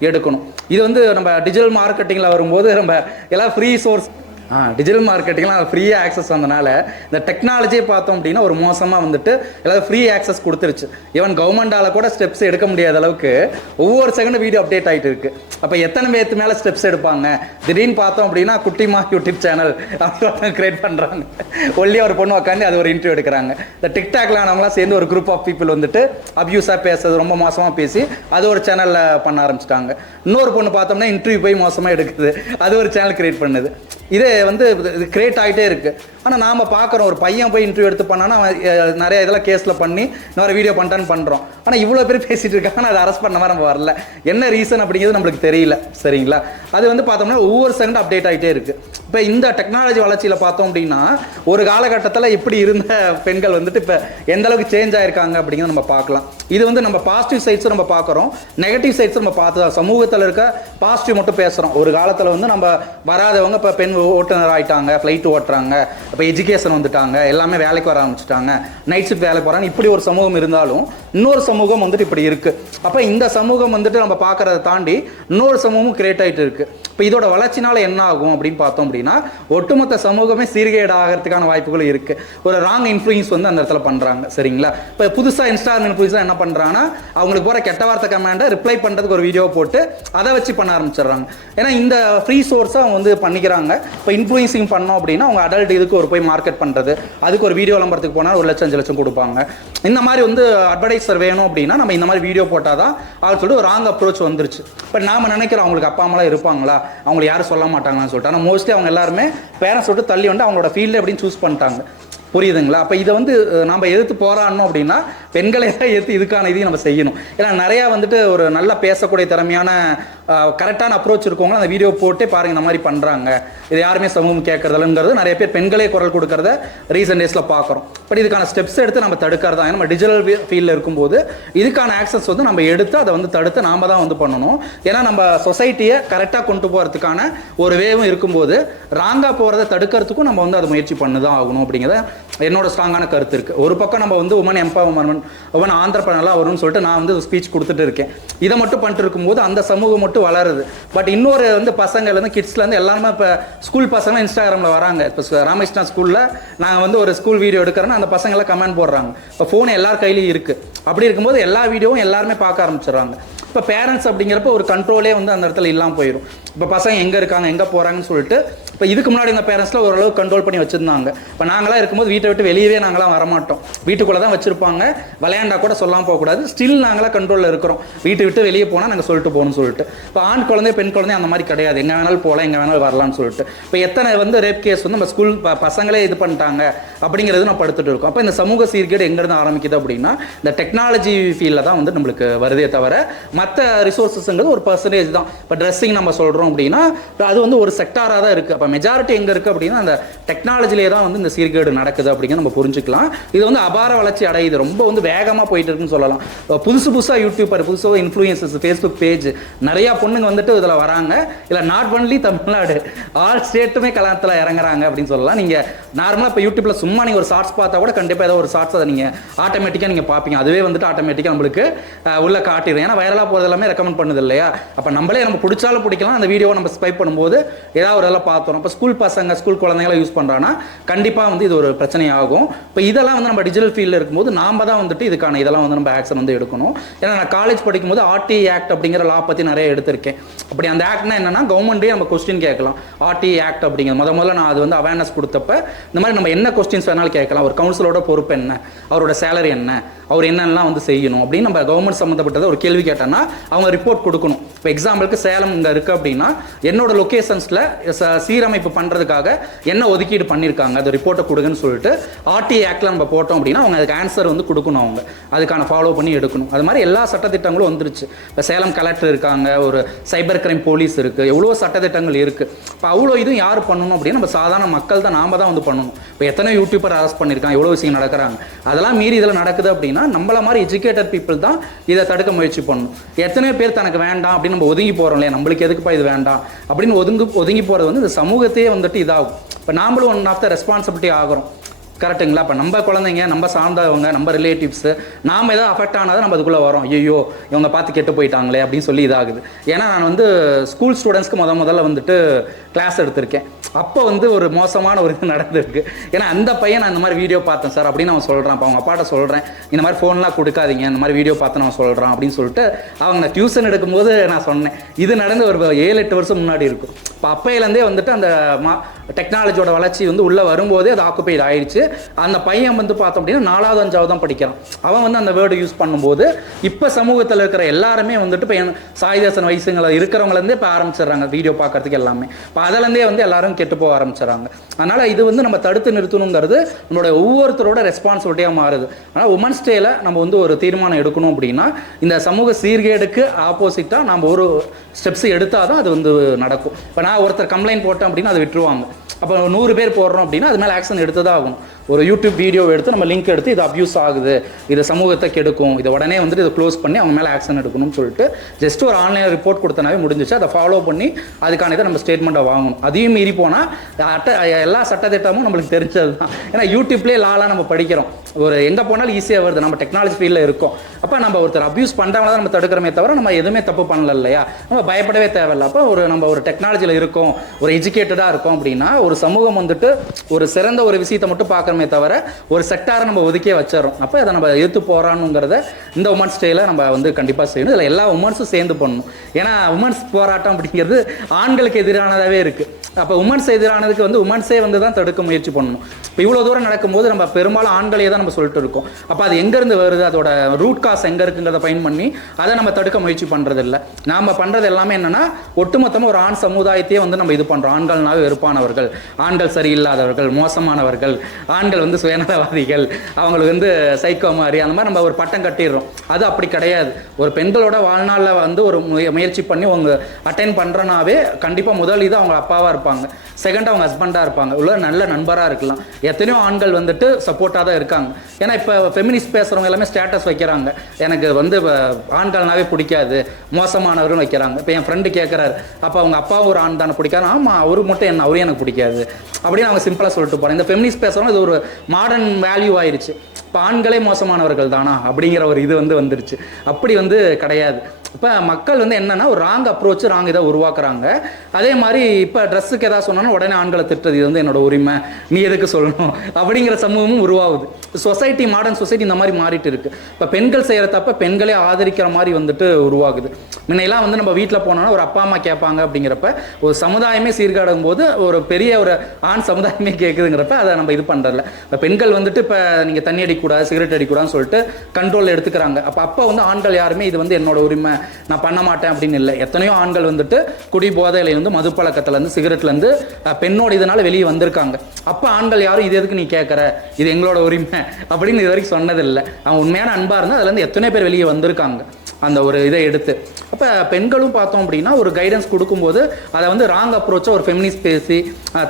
எடுக்கணும். இது வந்து நம்ம டிஜிட்டல் மார்க்கெட்டிங்கில் வரும்போது நம்ம எல்லாம் ஃப்ரீ சோர்ஸ் டிஜிட்டல் மார்க்கெட்டிங்லாம் ஃப்ரீயாக ஆக்சஸ் வந்தனால இந்த டெக்னாலஜியை பார்த்தோம் அப்படின்னா ஒரு மோசமாக வந்துட்டு எல்லாரும் ஃப்ரீ ஆக்சஸ் கொடுத்துருச்சு. ஈவன் கவர்மெண்டால் கூட ஸ்டெப்ஸ் எடுக்க முடியாத அளவுக்கு ஒவ்வொரு செகண்டும் வீடியோ அப்டேட் ஆகிட்டு இருக்குது. அப்போ எத்தனை பேர்த்து மேலே ஸ்டெப்ஸ் எடுப்பாங்க? திடீர்னு பார்த்தோம் அப்படின்னா குட்டிமா யூடியூப் சேனல் அப்படி கிரியேட் பண்ணுறாங்க. ஒல்லியாக ஒரு பொண்ணு உட்காந்து அது ஒரு இன்டர்வியூ எடுக்கிறாங்க. இந்த டிக்டாக்ல ஆனவங்களாம் சேர்ந்து ஒரு குரூப் ஆஃப் பீப்புள் வந்துட்டு அப்யூஸாக பேசுறது ரொம்ப மோசமாக பேசி அது ஒரு சேனலில் பண்ண ஆரம்பிச்சிட்டாங்க. இன்னொரு பொண்ணு பார்த்தோம்னா இன்டர்வியூ போய் மோசமாக எடுக்குது, அது ஒரு சேனல் கிரியேட் பண்ணுது. இதே வந்து இது கிரியேட் ஆகிட்டே இருக்குது. ஆனால் நாம் பார்க்குறோம் ஒரு பையன் போய் இன்டர்வியூ எடுத்து பண்ணான்னா நிறைய இதெல்லாம் கேஸில் பண்ணி இன்னொரு வீடியோ பண்ணிட்டான்னு பண்ணுறோம். ஆனால் இவ்வளோ பேர் பேசிகிட்டு இருக்காங்க, அதை அரெஸ்ட் பண்ண மாதிரி நம்ம வரல. என்ன ரீசன் அப்படிங்கிறது நம்மளுக்கு தெரியல. சரிங்களா? அது வந்து பார்த்தோம்னா ஒவ்வொரு செகண்ட் அப்டேட் ஆகிட்டே இருக்குது. இப்போ இந்த டெக்னாலஜி வளர்ச்சியில் பார்த்தோம் அப்படின்னா ஒரு காலகட்டத்தில் இப்படி இருந்த பெண்கள் வந்துட்டு இப்போ எந்த அளவுக்கு சேஞ்ச் ஆகிருக்காங்க அப்படிங்கிறத நம்ம பார்க்கலாம். இது வந்து நம்ம பாசிட்டிவ் சைட்ஸும் நம்ம பார்க்குறோம், நெகட்டிவ் சைட்ஸும் நம்ம பார்த்து சமூகத்தில் இருக்க பாசிட்டிவ் மட்டும் பேசுகிறோம். ஒரு காலத்தில் வந்து நம்ம வராதவங்க இப்போ பெண் ஓட்டுநர் ஆகிட்டாங்க, ஃப்ளைட் ஓட்டுறாங்க, இப்போ எஜுகேஷன் வந்துட்டாங்க, எல்லாமே வேலைக்கு வர ஆரம்பிச்சிட்டாங்க, நைட் ஷிஃப்ட் வேலைக்கு வராங்க. இப்படி ஒரு சமூகம் இருந்தாலும் இன்னொரு சமூகம் வந்துட்டு இப்படி இருக்குது. அப்போ இந்த சமூகம் வந்துட்டு நம்ம பார்க்குறத தாண்டி இன்னொரு சமூகமும் கிரியேட் ஆகிட்டு இருக்குது. இப்போ இதோட வளர்ச்சினால என்ன ஆகும் அப்படின்னு பார்த்தோம் அப்படின்னா ஒட்டுமொத்த சமூகமே சீர்கேடு ஆகிறதுக்கான வாய்ப்புகளும் இருக்குது. ஒரு ராங் இன்ஃப்ளூயன்ஸ் வந்து அந்த இடத்துல பண்ணுறாங்க. சரிங்களா? இப்போ புதுசாக இன்ஸ்டாகிராம் இன்ஃப்ளூயன்ஸ்லாம் என்ன பண்ணுறாங்கன்னா அவங்களுக்கு போகிற கெட்ட வார்த்தை கமெண்டை ரிப்ளை பண்ணுறதுக்கு ஒரு வீடியோ போட்டு அதை வச்சு பண்ண ஆரம்பிச்சிடுறாங்க. ஏன்னா இந்த ஃப்ரீ சோர்ஸை அவங்க வந்து பண்ணிக்கிறாங்க. இப்போ இன்ஃப்ளூயன்சிங் பண்ணோம் அப்படின்னா அவங்க அடல்ட் இதுக்கு ஒரு போய் மார்க்கெட் பண்ணுறது, அதுக்கு ஒரு வீடியோ விளம்பரத்துக்கு போனால் 1 லட்சம் 5 லட்சம் கொடுப்பாங்க. இந்த மாதிரி வந்து அட்வர்டைசர் வேணும் அப்படின்னா நம்ம இந்த மாதிரி வீடியோ போட்டால் தான் அவங்க சொல்லிட்டு ஒரு ராங் அப்ரோச் வந்துருச்சு. பட் நாம் நினைக்கிறோம் அவங்களுக்கு அப்பா அம்மாலாம் இருப்பாங்களா, அவங்களை யாரும் சொல்ல மாட்டாங்களான்னு சொல்லிட்டு. ஆனால் மோஸ்ட்லி அவங்க எல்லாருமே பேரண்ட்ஸ் விட்டு தள்ளி வந்து அவங்களோட ஃபீல்டு அப்படின்னு சூஸ் பண்ணிட்டாங்க. புரியுதுங்களா? அப்போ இதை வந்து நம்ம எதிர்த்து போராடணும் அப்படின்னா பெண்களை எதிர்த்து இதுக்கான இதையும் நம்ம செய்யணும். ஏன்னா நிறையா வந்துட்டு ஒரு நல்லா பேசக்கூடிய திறமையான கரெக்டான அப்ரோச் இருக்கவங்க அந்த வீடியோ போட்டு பாருங்கள் இந்த மாதிரி பண்ணுறாங்க, இது யாருமே சமூகம் கேட்கறதில்லங்கிறது நிறைய பேர் பெண்களே குரல் கொடுக்கறத ரீசன்ட் டேஸில் பார்க்குறோம். பட் இதுக்கான ஸ்டெப்ஸ் எடுத்து நம்ம தடுக்கிறதா, நம்ம டிஜிட்டல் ஃபீல்டில் இருக்கும்போது இதுக்கான ஆக்சஸ் வந்து நம்ம எடுத்து அதை வந்து தடுத்து நாம தான் வந்து பண்ணணும். ஏன்னா நம்ம சொசைட்டியை கரெக்டாக கொண்டு போகிறதுக்கான ஒரு வேவும் இருக்கும்போது ராங்காக போகிறத தடுக்கிறதுக்கும் நம்ம வந்து அதை முயற்சி பண்ணி தான் ஆகணும் அப்படிங்கிறத என்னோட ஸ்ட்ராங்கான கருத்து இருக்குது. ஒரு பக்கம் நம்ம வந்து உமன் எம்பவர்மெண்ட், உமன் ஆந்திரப்பனெல்லாம் வரும்னு சொல்லிட்டு நான் வந்து ஸ்பீச் கொடுத்துட்டு இருக்கேன். இதை மட்டும் பண்ணிட்டு இருக்கும்போது அந்த சமூகம் மட்டும் வளருது. பட் இன்னொரு வந்து பசங்கள்லேருந்து கிட்ஸ்லேருந்து எல்லாருமே இப்போ ஸ்கூல் பசங்க இன்ஸ்டாகிராமில் வராங்க. இப்போ ராமகிருஷ்ணா ஸ்கூலில் நாங்கள் வந்து ஒரு ஸ்கூல் வீடியோ எடுக்கிறோன்னா அந்த பசங்களாம் கமெண்ட் போடுறாங்க. இப்போ ஃபோன் எல்லார் கையிலையும் இருக்குது. அப்படி இருக்கும்போது எல்லா வீடியோவும் எல்லாருமே பார்க்க ஆரம்பிச்சிடுறாங்க. இப்போ பேரண்ட்ஸ் அப்படிங்கிறப்ப ஒரு கண்ட்ரோலே வந்து அந்த இடத்துல இல்லாமல் போயிடும். இப்போ பசங்க எங்கே இருக்காங்க, எங்கே போகிறாங்கன்னு சொல்லிட்டு இப்போ இதுக்கு முன்னாடி இந்த பேரண்ட்ஸ்லாம் ஓரளவு கண்ட்ரோல் பண்ணி வச்சுருந்தாங்க. இப்போ நாங்களாம் இருக்கும்போது வீட்டை விட்டு வெளியவே நாங்களாம் வரமாட்டோம், வீட்டுக்குள்ளே தான் வச்சுருப்பாங்க. விளையாண்டா கூட சொல்லாமல் போகக்கூடாது. ஸ்டில் நாங்களாம் கண்ட்ரோலில் இருக்கிறோம். வீட்டை விட்டு வெளியே போனால் நாங்கள் சொல்லிட்டு போகணும்னு சொல்லிட்டு. இப்போ ஆண் குழந்தை பெண் குழந்தை அந்த மாதிரி கிடையாது, எங்கே வேணாலும் போகலாம், எங்கே வேணாலும் வரலாம்னு சொல்லிட்டு. இப்போ எத்தனை வந்து ரேப் கேஸ் வந்து நம்ம ஸ்கூல் பசங்களே இது பண்ணிட்டாங்க அப்படிங்கிறது நம்ம படுத்துட்டு இருக்கோம். அப்போ இந்த சமூக சீர்கேடு எங்கேருந்து ஆரம்பிக்குது அப்படின்னா இந்த டெக்னாலஜி ஃபீல்டில் தான் வந்து நம்மளுக்கு வருதே தவிர மற்ற ரிசோர்ஸஸ்ங்கிறது ஒரு பர்சன்டேஜ் தான். இப்போ ட்ரெஸ்ஸிங் நம்ம சொல்கிறோம் அப்படின்னா அது வந்து ஒரு செக்டாராக தான் இருக்குது. அப்போ மெஜாரிட்டி எங்கே இருக்குது அப்படின்னா அந்த டெக்னாலஜிலே தான் வந்து இந்த சீர்கேடு நடக்குது அப்படிங்கிற நம்ம புரிஞ்சுக்கலாம். இது வந்து அபார வளர்ச்சி அடையுது, ரொம்ப வந்து வேகமாக போயிட்டு இருக்குன்னு சொல்லலாம். புதுசாக யூடியூபர், புதுசாக இன்ஃப்ளூயன்சஸ், ஃபேஸ்புக் பேஜ், நிறையா பொண்ணுங்க வந்துட்டு இதில் வராங்க. இல்லை நாட் ஒன்லி தமிழ்நாடு, ஆல் ஸ்டேட்டுமே கல்யாணத்தில் இறங்குறாங்க அப்படின்னு சொல்லலாம். நீங்கள் நார்மலாக இப்போ யூடியூப்பில் சும்மா நீங்கள் ஒரு ஷார்ட்ஸ் பார்த்தா கூட கண்டிப்பாக ஏதோ ஒரு ஷார்ட்ஸ் அதை நீங்கள் ஆட்டோமேட்டிக்காக நீங்கள் பார்ப்பீங்க. அதுவே வந்துட்டு ஆட்டோமேட்டிக்காக நம்மளுக்கு உள்ள காட்டிடும். ஏன்னா வைரலாக போகிறது எல்லாமே ரெக்கமெண்ட் பண்ணுது இல்லையா? அப்போ நம்மளே நம்ம பிடிச்சாலும் பிடிக்கலாம், அந்த வீடியோவை நம்ம ஸ்வைப் பண்ணும்போது ஏதாவது ஒரு இதெல்லாம் பார்த்தோம். இப்போ ஸ்கூல் பசங்க, ஸ்கூல் குழந்தைங்களாம் யூஸ் பண்ணுறாங்கன்னா கண்டிப்பாக வந்து இது ஒரு பிரச்சனை ஆகும். இப்போ இதெல்லாம் வந்து நம்ம டிஜிட்டல் ஃபீல்டில் இருக்கும்போது நாம தான் வந்துட்டு இதுக்கான இதெல்லாம் வந்து நம்ம ஆக்ஷன் வந்து எடுக்கணும். ஏன்னா நான் காலேஜ் படிக்கும்போது ஆர்டி ஆக்ட் அப்படிங்கிற லா பற்றி நிறைய எடுத்திருக்கேன். அப்படி அந்த ஆக்ட்னா என்னன்னா கவர்மெண்ட்டே நம்ம கொஸ்டின் கேட்கலாம். ஆர்டி ஆக்ட் அப்படிங்கிற முதல்ல நான் அது வந்து அவேர்னஸ் கொடுத்தப்ப இந்த மாதிரி நம்ம என்ன கொஸ்டின்ஸ் வேணாலும் கேட்கலாம். ஒரு கவுன்சிலரோட பொறுப்பு என்ன, அவரோட சேலரி என்ன, அவர் என்னென்னலாம் வந்து செய்யணும் அப்படின்னு நம்ம கவர்மெண்ட் சம்மந்தப்பட்டதை ஒரு கேள்வி கேட்டோன்னா அவங்க ரிப்போர்ட் கொடுக்கணும். இப்போ எக்ஸாம்பிளுக்கு சேலம் இங்கே இருக்குது அப்படின்னா என்னோட லொக்கேஷன்ஸில் சீரமைப்பு பண்ணுறதுக்காக என்ன ஒதுக்கீடு பண்ணியிருக்காங்க, அது ரிப்போர்ட்டை கொடுங்கன்னு சொல்லிட்டு ஆர்டி ஆக்டில் நம்ம போட்டோம் அப்படின்னா அவங்க அதுக்கு ஆன்சர் வந்து கொடுக்கணும். அவங்க அதுக்கான ஃபாலோ பண்ணி எடுக்கணும். அது மாதிரி எல்லா சட்டத்திட்டங்களும் வந்துருச்சு. இப்போ சேலம் கலெக்டர் இருக்காங்க, ஒரு சைபர் கிரைம் போலீஸ் இருக்குது, எவ்வளோ சட்டத்திட்டங்கள் இருக்குது. இப்போ அவ்வளோ இதுவும் யார் பண்ணணும் அப்படின்னா நம்ம சாதாரண மக்கள் தான், நாம தான் வந்து பண்ணணும். இப்போ எத்தனை யூடியூபர் அரெஸ்ட் பண்ணியிருக்காங்க, எவ்வளோ விஷயம் நடக்கிறாங்க, அதெல்லாம் மீறி இதில் நடக்குது அப்படின்னா நம்மள மாதிரி எஜுகேட்டட் பீப்புள் தான் இதை தடுக்க முயற்சி பண்ணணும். எத்தனை பேர் தனக்கு வேண்டாம் அப்படின்னு நம்ம ஒதுங்கி போகிறோம் இல்லையா, நம்மளுக்கு எதுக்குப்பா இது வேண்டாம் அப்படின்னு ஒதுங்கி போகிறது வந்து இந்த சமூகத்தையே வந்துட்டு இதாகும். இப்போ நாமளும் ஒன் ஆஃப் த ரெஸ்பான்சிபிலிட்டி ஆகிறோம். கரெக்டுங்களா? இப்போ நம்ம குழந்தைங்க, நம்ம சார்ந்தவங்க, நம்ம ரிலேட்டிவ்ஸு நாம் ஏதாவது அஃபெக்ட் ஆனாதான் நம்ம அதுக்குள்ளே வரோம். ஐயோ இவங்க பார்த்து கெட்டு போயிட்டாங்களே அப்படின்னு சொல்லி இதாகுது. ஏன்னா நான் வந்து ஸ்கூல் ஸ்டூடெண்ட்ஸ்க்கு முதல்ல வந்துட்டு கிளாஸ் எடுத்திருக்கேன். அப்போ வந்து ஒரு மோசமான ஒரு இது நடந்திருக்கு. ஏன்னா அந்த பையன் நான் இந்த மாதிரி வீடியோ பார்த்தேன் சார் அப்படின்னு அவன் சொல்கிறான். அப்போ அவங்க அப்பாட்ட சொல்கிறேன், இந்த மாதிரி ஃபோன்லாம் கொடுக்காதீங்க, இந்த மாதிரி வீடியோ பார்த்து நான் சொல்கிறான் அப்படின்னு சொல்லிட்டு அவங்க நான் டியூஷன் எடுக்கும்போது நான் சொன்னேன். இது நடந்து ஒரு 7-8 வருஷம் முன்னாடி இருக்கும். இப்போ அப்பையிலேருந்தே வந்துட்டு அந்த டெக்னாலஜியோட வளர்ச்சி வந்து உள்ளே வரும்போதே அது ஆக்குபைட் ஆயிடுச்சு. அந்த பையன் வந்து பார்த்தோம் அப்படின்னா 4வது 5வது தான் படிக்கிறான். அவன் வந்து அந்த வேர்டு யூஸ் பண்ணும்போது இப்போ சமூகத்தில் இருக்கிற எல்லாருமே வந்துட்டு இப்போ சாய்தேசன் வயசுங்களை இருக்கிறவங்களேருந்தே இப்போ ஆரம்பிச்சிடுறாங்க வீடியோ பார்க்கறதுக்கு எல்லாமே. இப்போ அதிலேருந்தே வந்து எல்லாரும் கெட்டு போக ஆரம்பிச்சிடறாங்க. அதனால் இது வந்து நம்ம தடுத்து நிறுத்தணுங்கிறது நம்மளோட ஒவ்வொருத்தரோட ரெஸ்பான்சிபிலிட்டியாக மாறுது. ஆனால் உமன்ஸ் டேல நம்ம வந்து ஒரு தீர்மானம் எடுக்கணும் அப்படின்னா இந்த சமூக சீர்கேடுக்கு ஆப்போசிட்டாக நம்ம ஒரு ஸ்டெப்ஸ் எடுத்தால் தான் அது வந்து நடக்கும். இப்போ நான் ஒருத்தர் கம்ப்ளைண்ட் போட்டேன் அப்படின்னா அதை விட்டுருவாங்க. அப்போ 100 பேர் போடுறோம் அப்படின்னா அது மேலே ஆக்ஷன் எடுத்து தான் ஆகும். ஒரு யூடியூப் வீடியோ எடுத்து நம்ம லிங்க் எடுத்து இது அப்யூஸ் ஆகுது, இது சமூகத்தை கெடுக்கும், இதை உடனே வந்துட்டு இதை க்ளோஸ் பண்ணி அவங்க மேலே ஆக்ஷன் எடுக்கணும்னு சொல்லிட்டு ஜஸ்ட் ஒரு ஆன்லைன் ரிப்போர்ட் கொடுத்தனாவே முடிஞ்சிச்சு. அதை ஃபாலோ பண்ணி அதுக்கான இதை நம்ம ஸ்டேட்மெண்ட்டை வாங்கணும். அதையும் மீறி போனால் எல்லா சட்டத்திட்டமும் நம்மளுக்கு தெரிஞ்சது தான். ஏன்னா யூடியூப்லேயே லாலாம் நம்ம படிக்கிறோம், ஒரு எங்கே போனாலும் ஈஸியாக வருது. நம்ம டெக்னாலஜி ஃபீல்டில் இருக்கோம். அப்போ நம்ம ஒருத்தர் அப்யூஸ் பண்ணுறவங்க தான் நம்ம தடுக்கிறோமே தவிர நம்ம எதுவுமே தப்பு பண்ணல இல்லையா, நம்ம பயப்படவே தேவையில்லை. அப்போ நம்ம ஒரு டெக்னாலஜியில் இருக்கோம், ஒரு எஜுகேட்டடாக இருக்கோம் அப்படின்னா ஒரு சமூகம் வந்துட்டு ஒரு சிறந்த ஒரு விஷயத்தை மட்டும் பார்க்குறமே தவிர ஒரு செக்டாரை நம்ம ஒதுக்கியே வச்சிடறோம். அப்போ அதை நம்ம எடுத்து போகிறானுங்கிறத இந்த உமன்ஸ் டேல நம்ம வந்து கண்டிப்பாக செய்யணும். இதில் எல்லா உமன்ஸும் சேர்ந்து பண்ணணும். ஏன்னா உமன்ஸ் போராட்டம் அப்படிங்கிறது ஆண்களுக்கு எதிரானதாகவே இருக்குது. அப்போ உமன்ஸ் எதிரானதுக்கு வந்து உமன்ஸே வந்து தான் தடுக்க முயற்சி பண்ணணும். இப்போ இவ்வளோ தூரம் நடக்கும்போது நம்ம பெரும்பாலும் ஆண்களே தான் நம்ம சொல்லிட்டு இருக்கோம். அப்போ அது எங்கேருந்து வருது, அதோட ரூட் காஸ் எங்கே இருக்குங்கிறத பயன் பண்ணி அதை நம்ம தடுக்க முயற்சி பண்ணுறதில்ல. நாம் பண்ணுறது எல்லாமே என்னென்னா ஒட்டுமொத்தமாக ஒரு ஆண் சமுதாயத்தையே வந்து நம்ம இது பண்ணுறோம். ஆண்கள்னாவே வெறுப்பானவர்கள், ஆண்கள் சரியில்லாதவர்கள், மோசமானவர்கள், ஆண்கள் வந்து சுயநலவாதிகள், அவங்களுக்கு வந்து சைக்கோ மாதிரி அந்த மாதிரி நம்ம ஒரு பட்டம் கட்டிடுறோம். அது அப்படி கிடையாது. ஒரு பெண்களோட வாழ்நாளில் வந்து ஒரு முயற்சி பண்ணி அவங்க அட்டைன் பண்ணுறனாவே கண்டிப்பாக முதல் இது அவங்க அப்பாவாக இருப்பாங்க, செகண்ட் அவங்க ஹஸ்பண்டாக இருப்பாங்க, உள்ள நல்ல நண்பராக இருக்கலாம். எத்தனையோ ஆண்கள் வந்துட்டு சப்போர்ட்டாக தான் இருக்காங்க. ஏன்னா இப்போ ஃபெமினிஸ்ட் பேசுகிறவங்க எல்லாமே ஸ்டேட்டஸ் வைக்கிறாங்க, எனக்கு வந்து ஆண்கள்னாவே பிடிக்காது, மோசமானவரும் வைக்கிறாங்க. இப்போ என் ஃப்ரெண்டு கேட்குறாரு, அப்போ அவங்க அப்பாவும் ஒரு ஆண் தானே பிடிக்காது, ஆமாம் அவரு மட்டும் என்ன அவரையும் எனக்கு பிடிக்காது அப்படின்னு அவங்க சிம்பிளாக சொல்லிட்டு போகிறாங்க. இந்த ஃபெமினிஸ்ட் பேசுகிறவங்க இது ஒரு மாடர்ன் வேல்யூ ஆயிடுச்சு. இப்போ ஆண்களே மோசமானவர்கள் தானா அப்படிங்கிற ஒரு இது வந்து வந்துருச்சு. அப்படி வந்து கிடையாது. இப்போ மக்கள் வந்து என்னென்னா ஒரு ராங் அப்ரோச், ராங் இதை உருவாக்குறாங்க. அதே மாதிரி இப்போ ட்ரெஸ்ஸுக்கு எதாவது சொன்னோன்னா உடனே ஆண்களை திட்டுறது, இது வந்து என்னோட உரிமை, நீ எதுக்கு சொல்லணும் அப்படிங்கிற சமூகமும் உருவாகுது. சொசைட்டி, மாடர்ன் சொசைட்டி இந்த மாதிரி மாறிட்டு இருக்கு. இப்போ பெண்கள் செய்கிற தப்ப பெண்களே ஆதரிக்கிற மாதிரி வந்துட்டு உருவாகுது. முன்னையெல்லாம் வந்து நம்ம வீட்டில் போனோன்னா ஒரு அப்பா அம்மா கேட்பாங்க, அப்படிங்கிறப்ப ஒரு சமுதாயமே சீர்காடும் போது ஒரு பெரிய ஒரு ஆண் சமுதாயமே கேட்குதுங்கிறப்ப அதை நம்ம இது பண்ணுறதில்ல. இப்போ பெண்கள் வந்துட்டு இப்போ நீங்கள் தண்ணி அடிக்கக்கூடாது, சிகரெட் அடிக்கூடாதுன்னு சொல்லிட்டு கண்ட்ரோல் எடுத்துக்கிறாங்க. அப்போ வந்து ஆண்கள் யாருமே இது வந்து என்னோட உரிமை, நான் பண்ண மாட்டேன் அப்படின்னு இல்லை. எத்தனையோ ஆண்கள் வந்துட்டு குடி போதையிலேருந்து, மது பழக்கத்துலேருந்து, சிகரெட்லேருந்து, பெண்ணோட இதனால் வெளியே வந்திருக்காங்க. அப்போ ஆண்கள் யாரும் இது எதுக்கு நீ கேட்குற, இது எங்களோட உரிமை அப்படின்னு இது வரைக்கும் சொன்னதில்லை. அவன் உண்மையான அன்பாக இருந்தால் அதுலேருந்து எத்தனை பேர் வெளியே வந்திருக்காங்க அந்த ஒரு இதை எடுத்து. அப்போ பெண்களும் பார்த்தோம் அப்படின்னா ஒரு கைடன்ஸ் கொடுக்கும்போது அதை வந்து ராங் அப்ரோச்சாக ஒரு ஃபெமினிஸ்ட் பேசி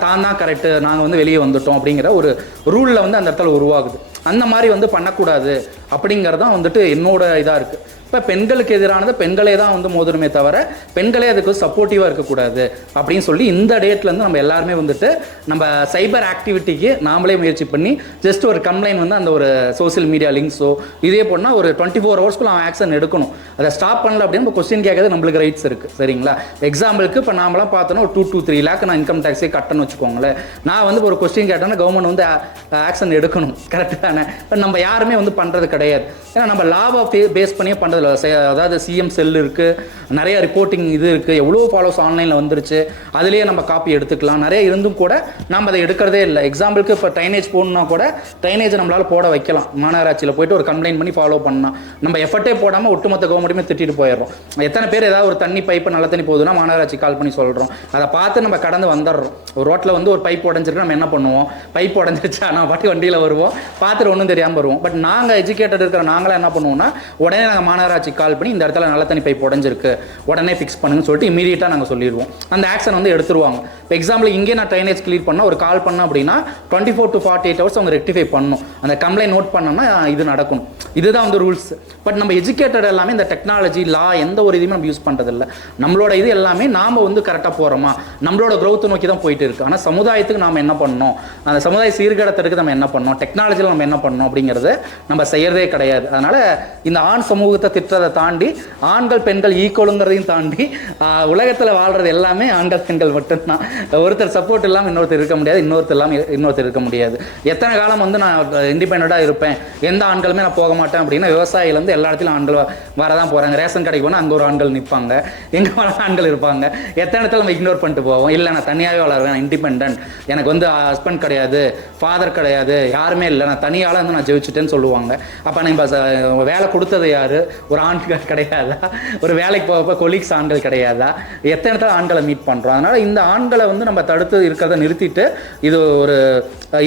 தான் கரெக்டு, நாங்கள் வந்து வெளியே வந்துட்டோம் அப்படிங்கிற ஒரு ரூலில் வந்து அந்த இடத்துல உருவாகுது. அந்த மாதிரி வந்து பண்ணக்கூடாது அப்படிங்கிறதான் வந்துட்டு என்னோட இதாக இருக்குது. இப்போ பெண்களுக்கு எதிரானது பெண்களே தான் வந்து மோதணுமே தவிர பெண்களே அதுக்கு சப்போர்ட்டிவாக இருக்கக்கூடாது அப்படின்னு சொல்லி இந்த டேட்லேருந்து நம்ம எல்லாருமே வந்துட்டு நம்ம சைபர் ஆக்டிவிட்டிக்கு நாமளே முயற்சி பண்ணி ஜஸ்ட் ஒரு கம்ப்ளைண்ட் வந்து அந்த ஒரு சோசியல் மீடியா லிங்க்ஸோ இதே போனால் ஒரு 24 ஹவர்ஸ்க்குள்ள அவன் ஆக்ஷன் எடுக்கணும். அதை ஸ்டாப் பண்ணல அப்படின்னு நம்ம கொஸ்டின் கேட்கறது நம்மளுக்கு ரைட்ஸ் இருக்குது. சரிங்களா? எக்ஸாம்பிளுக்கு இப்போ நாமலாம் பார்த்தோன்னா ஒரு 2 to 3 lakh நான் இன்கம் டேக்ஸே கட்டணும்னு வச்சுக்கோங்களேன். நான் வந்து ஒரு கொஸ்டின் கேட்டேன்னா கவர்மெண்ட் வந்து ஆக்ஷன் எடுக்கணும். கரெக்டு தானே? இப்போ நம்ம யாருமே வந்து பண்ணுறது கிடையாது. ஏன்னா நம்ம லாவை பேஸ் பண்ணியே பண்ணுறது. அதாவது சிஎம் செல் இருக்குது, நிறைய ரிப்போர்ட்டிங் இது இருக்குது, எவ்வளோ ஃபாலோஸ் ஆன்லைனில் வந்துருச்சு, அதுலேயே நம்ம காப்பி எடுத்துக்கலாம். நிறைய இருந்தும் கூட நம்ம அதை எடுக்கிறதே இல்லை. எக்ஸாம்பிளுக்கு இப்போ ட்ரைனேஜ் போடணுன்னா கூட ட்ரைனேஜை நம்மளால் போட வைக்கலாம். மாநகராட்சியில் போய்ட்டு ஒரு கம்ப்ளைண்ட் பண்ணி ஃபாலோ பண்ணலாம். நம்ம எஃபர்ட்டே போடாமல் ஒட்டுமொத்த கவர்மெண்ட்டுமே திட்டிட்டு போயிடுறோம். எத்தனை பேர் ஏதாவது ஒரு தண்ணி பைப்பு நல்ல தண்ணி போகுதுன்னா மாநகராட்சி கால் பண்ணி சொல்கிறோம். அதை பார்த்து நம்ம கடந்து வந்துடுறோம். ஒரு ரோட்டில் வந்து ஒரு பைப் உடஞ்சிருக்கு, நம்ம என்ன பண்ணுவோம், பைப் உடஞ்சிருச்சா நான் பாட்டி வண்டியில் வருவோம், பார்த்துட்டு ஒன்றும் தெரியாமல் வருவோம். பட் நாங்கள் எஜுகேட்டட் இருக்கிற நாங்களாம் என்ன பண்ணுவோம்னா உடனே நாங்கள் மாநகராட்சி கால் பண்ணி இந்த இடத்துல நல்ல தண்ணி பைப் உடஞ்சிருக்கு, உடனே ஃபிக்ஸ் பண்ணுங்கன்னு சொல்லிட்டு இமீடியட்டாக நாங்கள் சொல்லிடுவோம். அந்த ஆக்ஷன் வந்து எடுத்துருவாங்க. இப்போ எக்ஸாம்பிள் இங்கே நான் ட்ரைனேஜ் கிளியர் பண்ண ஒரு கால் பண்ணேன் அப்படின்னா 24 to 48 hours அவங்க ரெக்டிஃபை பண்ணணும். அந்த கம்ப்ளைண்ட் நோட் பண்ணோம்னா இது நடக்கணும். இதுதான் வந்து ரூல்ஸ். பட் நம்ம எஜுகேட்டட் எல்லாமே இந்த டெக்னாலஜி, லா எந்த ஒரு இதுவுமே நம்ம யூஸ் பண்ணுறதில்ல. நம்மளோட இது எல்லாமே நாம் வந்து கரெக்டாக போகிறோமா, நம்மளோட க்ரோத்தை நோக்கி தான் போயிட்டு இருக்கு. ஆனால் சமுதாயத்துக்கு நாம் என்ன பண்ணணும், அந்த சமுதாய சீர்கேடத்திற்கு நம்ம என்ன பண்ணோம், டெக்னாலஜியில் நம்ம என்ன பண்ணோம் அப்படிங்கிறது நம்ம செய்யறதே கிடையாது. அதனால் இந்த ஆண் சமூகத்தை திட்டத்தை தாண்டி ஆண்கள் பெண்கள் ஈக்குவலுங்கிறதையும் தாண்டி உலகத்தில் வாழ்கிறது எல்லாமே ஆண்கள் பெண்கள் மட்டும்தான். ஒருத்தர் சப்போர்ட் இல்லாமல் இன்னொருத்தர் இருக்க முடியாது, இன்னொருத்தர் இல்லாமல் இன்னொருத்தர் இருக்க முடியாது. எத்தனை காலம் வந்து நான் இண்டிபெண்டாக இருப்பேன், எந்த ஆண்களுமே நான் போக மாட்டேன் அப்படின்னா விவசாயிலேருந்து எல்லா இடத்துலையும் ஆண்கள் வரதான் போகிறாங்க. ரேஷன் கடைக்கு போனால் அங்கே ஒரு ஆண்கள் நிற்பாங்க, எங்கே போனால் ஆண்கள் இருப்பாங்க. எத்தனை இடத்துல நம்ம இக்னோர் பண்ணிட்டு போவோம். இல்லை நான் தனியாகவே வளருவேன், இண்டிபெண்ட், எனக்கு வந்து ஹஸ்பண்ட் கிடையாது, ஃபாதர் கிடையாது, யாருமே இல்லை, நான் தனியால் வந்து நான் ஜெயிச்சுட்டேன்னு சொல்லுவாங்க. அப்போ நம்ம வேலை கொடுத்தது யார், ஒரு ஆண்கள் கிடையாதா, ஒரு வேலைக்கு போகப்போ கொலீக்ஸ் ஆண்கள் கிடையாதா, எத்தனை இடத்துல ஆண்களை மீட் பண்ணுறோம். அதனால் இந்த ஆண்களை வந்து நம்ம தடுத்து இருக்கிறத நிறுத்திட்டு இது ஒரு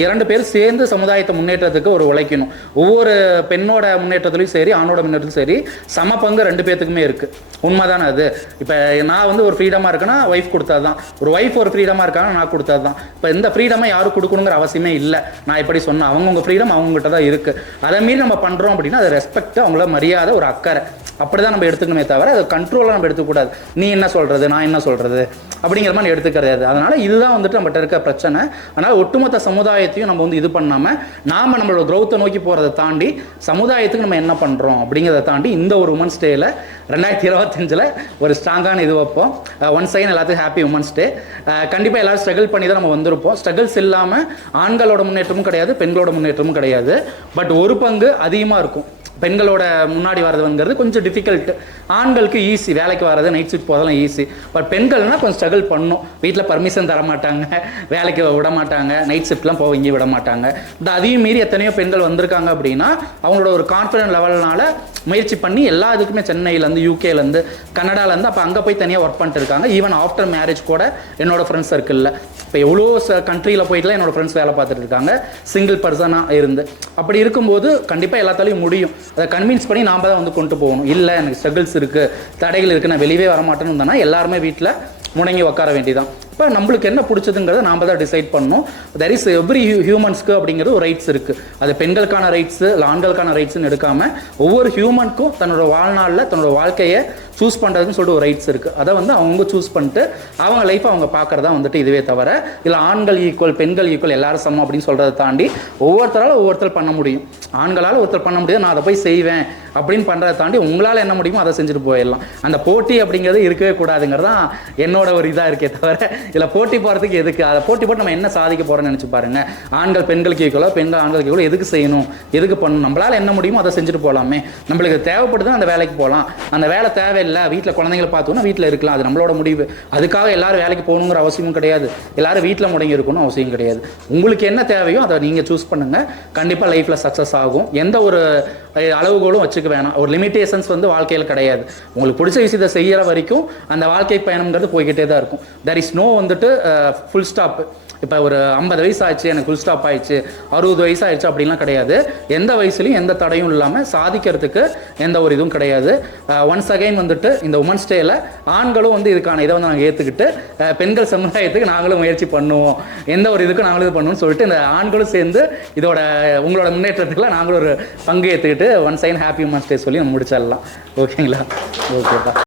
2 பேர் சேர்ந்து சமுதாயத்தை முன்னேற்றத்துக்கு ஒரு உழைக்கணும். ஒவ்வொரு பெண்ணோட முன்னேற்றத்துலையும் சரி ஆணோட முன்னேற்றத்துலையும் சரி சம பங்கு 2 பேத்துக்குமே இருக்குது. உண்மைதானே அது? இப்போ நான் வந்து ஒரு ஃப்ரீடமாக இருக்குன்னா ஒய்ஃப் கொடுத்தது தான், ஒரு ஒய்ஃப் ஒரு ஃப்ரீடமாக இருக்காங்கன்னா நான் கொடுத்தது தான். இப்போ இந்த ஃப்ரீடமாக யாரும் கொடுக்கணுங்கிற அவசியமே இல்லை. நான் எப்படி சொன்னேன், அவங்கவுங்க ஃப்ரீடம் அவங்ககிட்ட தான் இருக்குது. அதை மீறி நம்ம பண்ணுறோம் அப்படின்னா அது ரெஸ்பெக்ட், அவங்கள மரியாதை, ஒரு அக்கறை, அப்படி தான் நம்ம எடுத்துக்கணுமே தவிர அதை கண்ட்ரோலாக நம்ம எடுத்துக்கூடாது. நீ என்ன சொல்கிறது, நான் என்ன சொல்கிறது அப்படிங்கிற மாதிரி எடுத்துக்கிறது. அதனால் இதுதான் வந்துட்டு நம்மகிட்ட இருக்க பிரச்சனை. அதனால் ஒட்டுமொத்த சமுதாயத்தையும் நம்ம வந்து இது பண்ணாமல் நாம் நம்மளோட க்ரோத்தை நோக்கி போகிறத தாண்டி சமுதாயத்துக்கு நம்ம என்ன பண்ணுறோம் அப்படிங்கிறத தாண்டி இந்த ஒரு உமன்ஸ் டேயில் 2025 ஒரு ஸ்ட்ராங்கான இது வைப்போம். ஒன் சைன் எல்லாத்துக்கும் ஹாப்பி உமன்ஸ் டே. கண்டிப்பாக எல்லோரும் ஸ்ட்ரகிள் பண்ணி தான் நம்ம வந்திருப்போம். ஸ்ட்ரகிள்ஸ் இல்லாமல் ஆண்களோட முன்னேற்றமும் கிடையாது, பெண்களோட முன்னேற்றமும் கிடையாது. பட் ஒரு பங்கு அதிகமாக இருக்கும். பெண்களோட முன்னாடி வரதுங்கிறது கொஞ்சம் டிஃபிகல்ட்டு. ஆண்களுக்கு ஈஸி, வேலைக்கு வர்றது நைட் ஷிஃப்ட் போதெல்லாம் ஈஸி. பட் பெண்கள்னால் கொஞ்சம் ஸ்ட்ரகிள் பண்ணும். வீட்டில் பர்மிஷன் தர மாட்டாங்க, வேலைக்கு விட மாட்டாங்க, நைட் ஷிஃப்ட்லாம் போக இங்கே விட மாட்டாங்க. பட் அதையும் மீறி எத்தனையோ பெண்கள் வந்திருக்காங்க அப்படின்னா அவங்களோட ஒரு கான்ஃபிடென்ட் லெவல்னால முயற்சி பண்ணி எல்லா இதுக்குமே சென்னையிலேருந்து, யூகேலேருந்து, கனடாலேருந்து அப்போ அங்கே போய் தனியாக ஒர்க் பண்ணிட்டு இருக்காங்க. ஈவன் ஆஃப்டர் மேரேஜ் கூட என்னோட ஃப்ரெண்ட்ஸ் சர்க்கிளில் இப்போ எவ்வளோ கண்ட்ரியில் போயிட்டுலாம் என்னோடய ஃப்ரெண்ட்ஸ் வேலை பார்த்துட்டு இருக்காங்க, சிங்கிள் பர்சனாக இருந்து. அப்படி இருக்கும்போது கண்டிப்பாக எல்லாத்தாலையும் முடியும். அதை கன்வின்ஸ் பண்ணி நாம் தான் வந்து கொண்டு போகணும். இல்லை எனக்கு ஸ்ட்ரகிள்ஸ் இருக்குது, தடைகள் இருக்குது, நான் வெளியே வர மாட்டேன்னு இருந்தேன்னா எல்லாருமே வீட்டில் முடங்கி உட்கார வேண்டியதான். இப்போ நம்மளுக்கு என்ன பிடிச்சதுங்கிறத நாம் தான் டிசைட் பண்ணணும். தெர் இஸ் எவ்ரி ஹியூமன்ஸ்க்கு அப்படிங்கிறது ஒரு ரைட்ஸ் இருக்குது. அது பெண்களுக்கான ரைட்ஸு இல்லை ஆண்களுக்கான ரைட்ஸ்னு எடுக்காமல் ஒவ்வொரு ஹியூமனுக்கும் தன்னோட வாழ்நாளில் தன்னோட வாழ்க்கையை சூஸ் பண்ணுறதுன்னு சொல்லிட்டு ஒரு ரைட்ஸ் இருக்குது. அதை வந்து அவங்க சூஸ் பண்ணிட்டு அவங்க லைஃப்பை அவங்க பார்க்குறதா வந்துட்டு இதுவே தவிர இல்லை ஆண்கள் ஈக்குவல் பெண்கள் ஈக்குவல் எல்லாரும் சமம் அப்படின்னு சொல்கிறத தாண்டி ஒவ்வொருத்தரால் ஒவ்வொருத்தர் பண்ண முடியும். ஆண்களால் ஒருத்தர் பண்ண முடியாது, நான் அதை போய் செய்வேன் அப்படின்னு பண்ணுறதை தாண்டி உங்களால் என்ன முடியுமோ அதை செஞ்சுட்டு போயிடலாம். அந்த போட்டி அப்படிங்கிறது இருக்கவே கூடாதுங்கிறது தான் என்னோட ஒரு இதாக இருக்கே தவிர இதில் போட்டி போகிறதுக்கு எதுக்கு? அதை போட்டி போட்டு நம்ம என்ன சாதிக்க போகிறோன்னு நினச்சி பாருங்கள். ஆண்கள் பெண்களுக்கு ஈக்குவலோ, பெண்கள் ஆண்களுக்கு ஈக்குவலோ எதுக்கு செய்யணும், எதுக்கு பண்ணணும்? நம்மளால் என்ன முடியுமோ அதை செஞ்சுட்டு போகலாமே. நம்மளுக்கு தேவைப்படுதுன்னா அந்த வேலைக்கு போகலாம். அந்த வேலை தேவையில்லை, வீட்டில் குழந்தைங்களை பார்த்தோன்னா வீட்டில் இருக்கலாம், அது நம்மளோட முடிவு. அதுக்காக எல்லாரும் வேலைக்கு போகணுங்கிற அவசியமும் கிடையாது, எல்லாரும் வீட்டில் முடங்கி இருக்கணும்னு அவசியம் கிடையாது. உங்களுக்கு என்ன தேவையோ அதை நீங்கள் சூஸ் பண்ணுங்கள். கண்டிப்பாக லைஃப்பில் சக்ஸஸ் ஆகும். எந்த ஒரு அளவுகோலும் வச்சுக்க வேணாம். ஒரு லிமிட்டேஷன்ஸ் வந்து வாழ்க்கையில் கிடையாது. உங்களுக்கு பிடிச்ச விஷயத்தை செய்கிற வரைக்கும் அந்த வாழ்க்கை பயணம்ங்கிறது போய்கிட்டே தான் இருக்கும். தெர் இஸ் நோ வந்துட்டு ஃபுல் ஸ்டாப். இப்போ ஒரு 50 வயசு ஆயிடுச்சு எனக்கு ஃபுல் ஸ்டாப் ஆயிடுச்சு, 60 வயசு ஆயிடுச்சு அப்படின்லாம் கிடையாது. எந்த வயசுலையும் எந்த தடையும் இல்லாமல் சாதிக்கிறதுக்கு எந்த ஒரு இதுவும் கிடையாது. ஒன்ஸ் அகைன் வந்துட்டு இந்த உமன்ஸ் டேயில் ஆண்களும் வந்து இதுக்கான இதை வந்து நாங்கள் ஏற்றுக்கிட்டு பெண்கள் சமுதாயத்துக்கு நாங்களும் முயற்சி பண்ணுவோம், எந்த ஒரு இதுக்கும் நாங்களும் இது பண்ணுவோம்னு சொல்லிட்டு இந்த ஆண்களும் சேர்ந்து இதோட உங்களோட முன்னேற்றத்துக்குலாம் நாங்களும் ஒரு பங்கு ஏற்றுக்கிட்டு ஒன்ஸ் அகைன் ஹாப்பி உமன்ஸ் டே சொல்லி நம்ம முடிச்சிடலாம். ஓகேங்களா? ஓகேப்பா.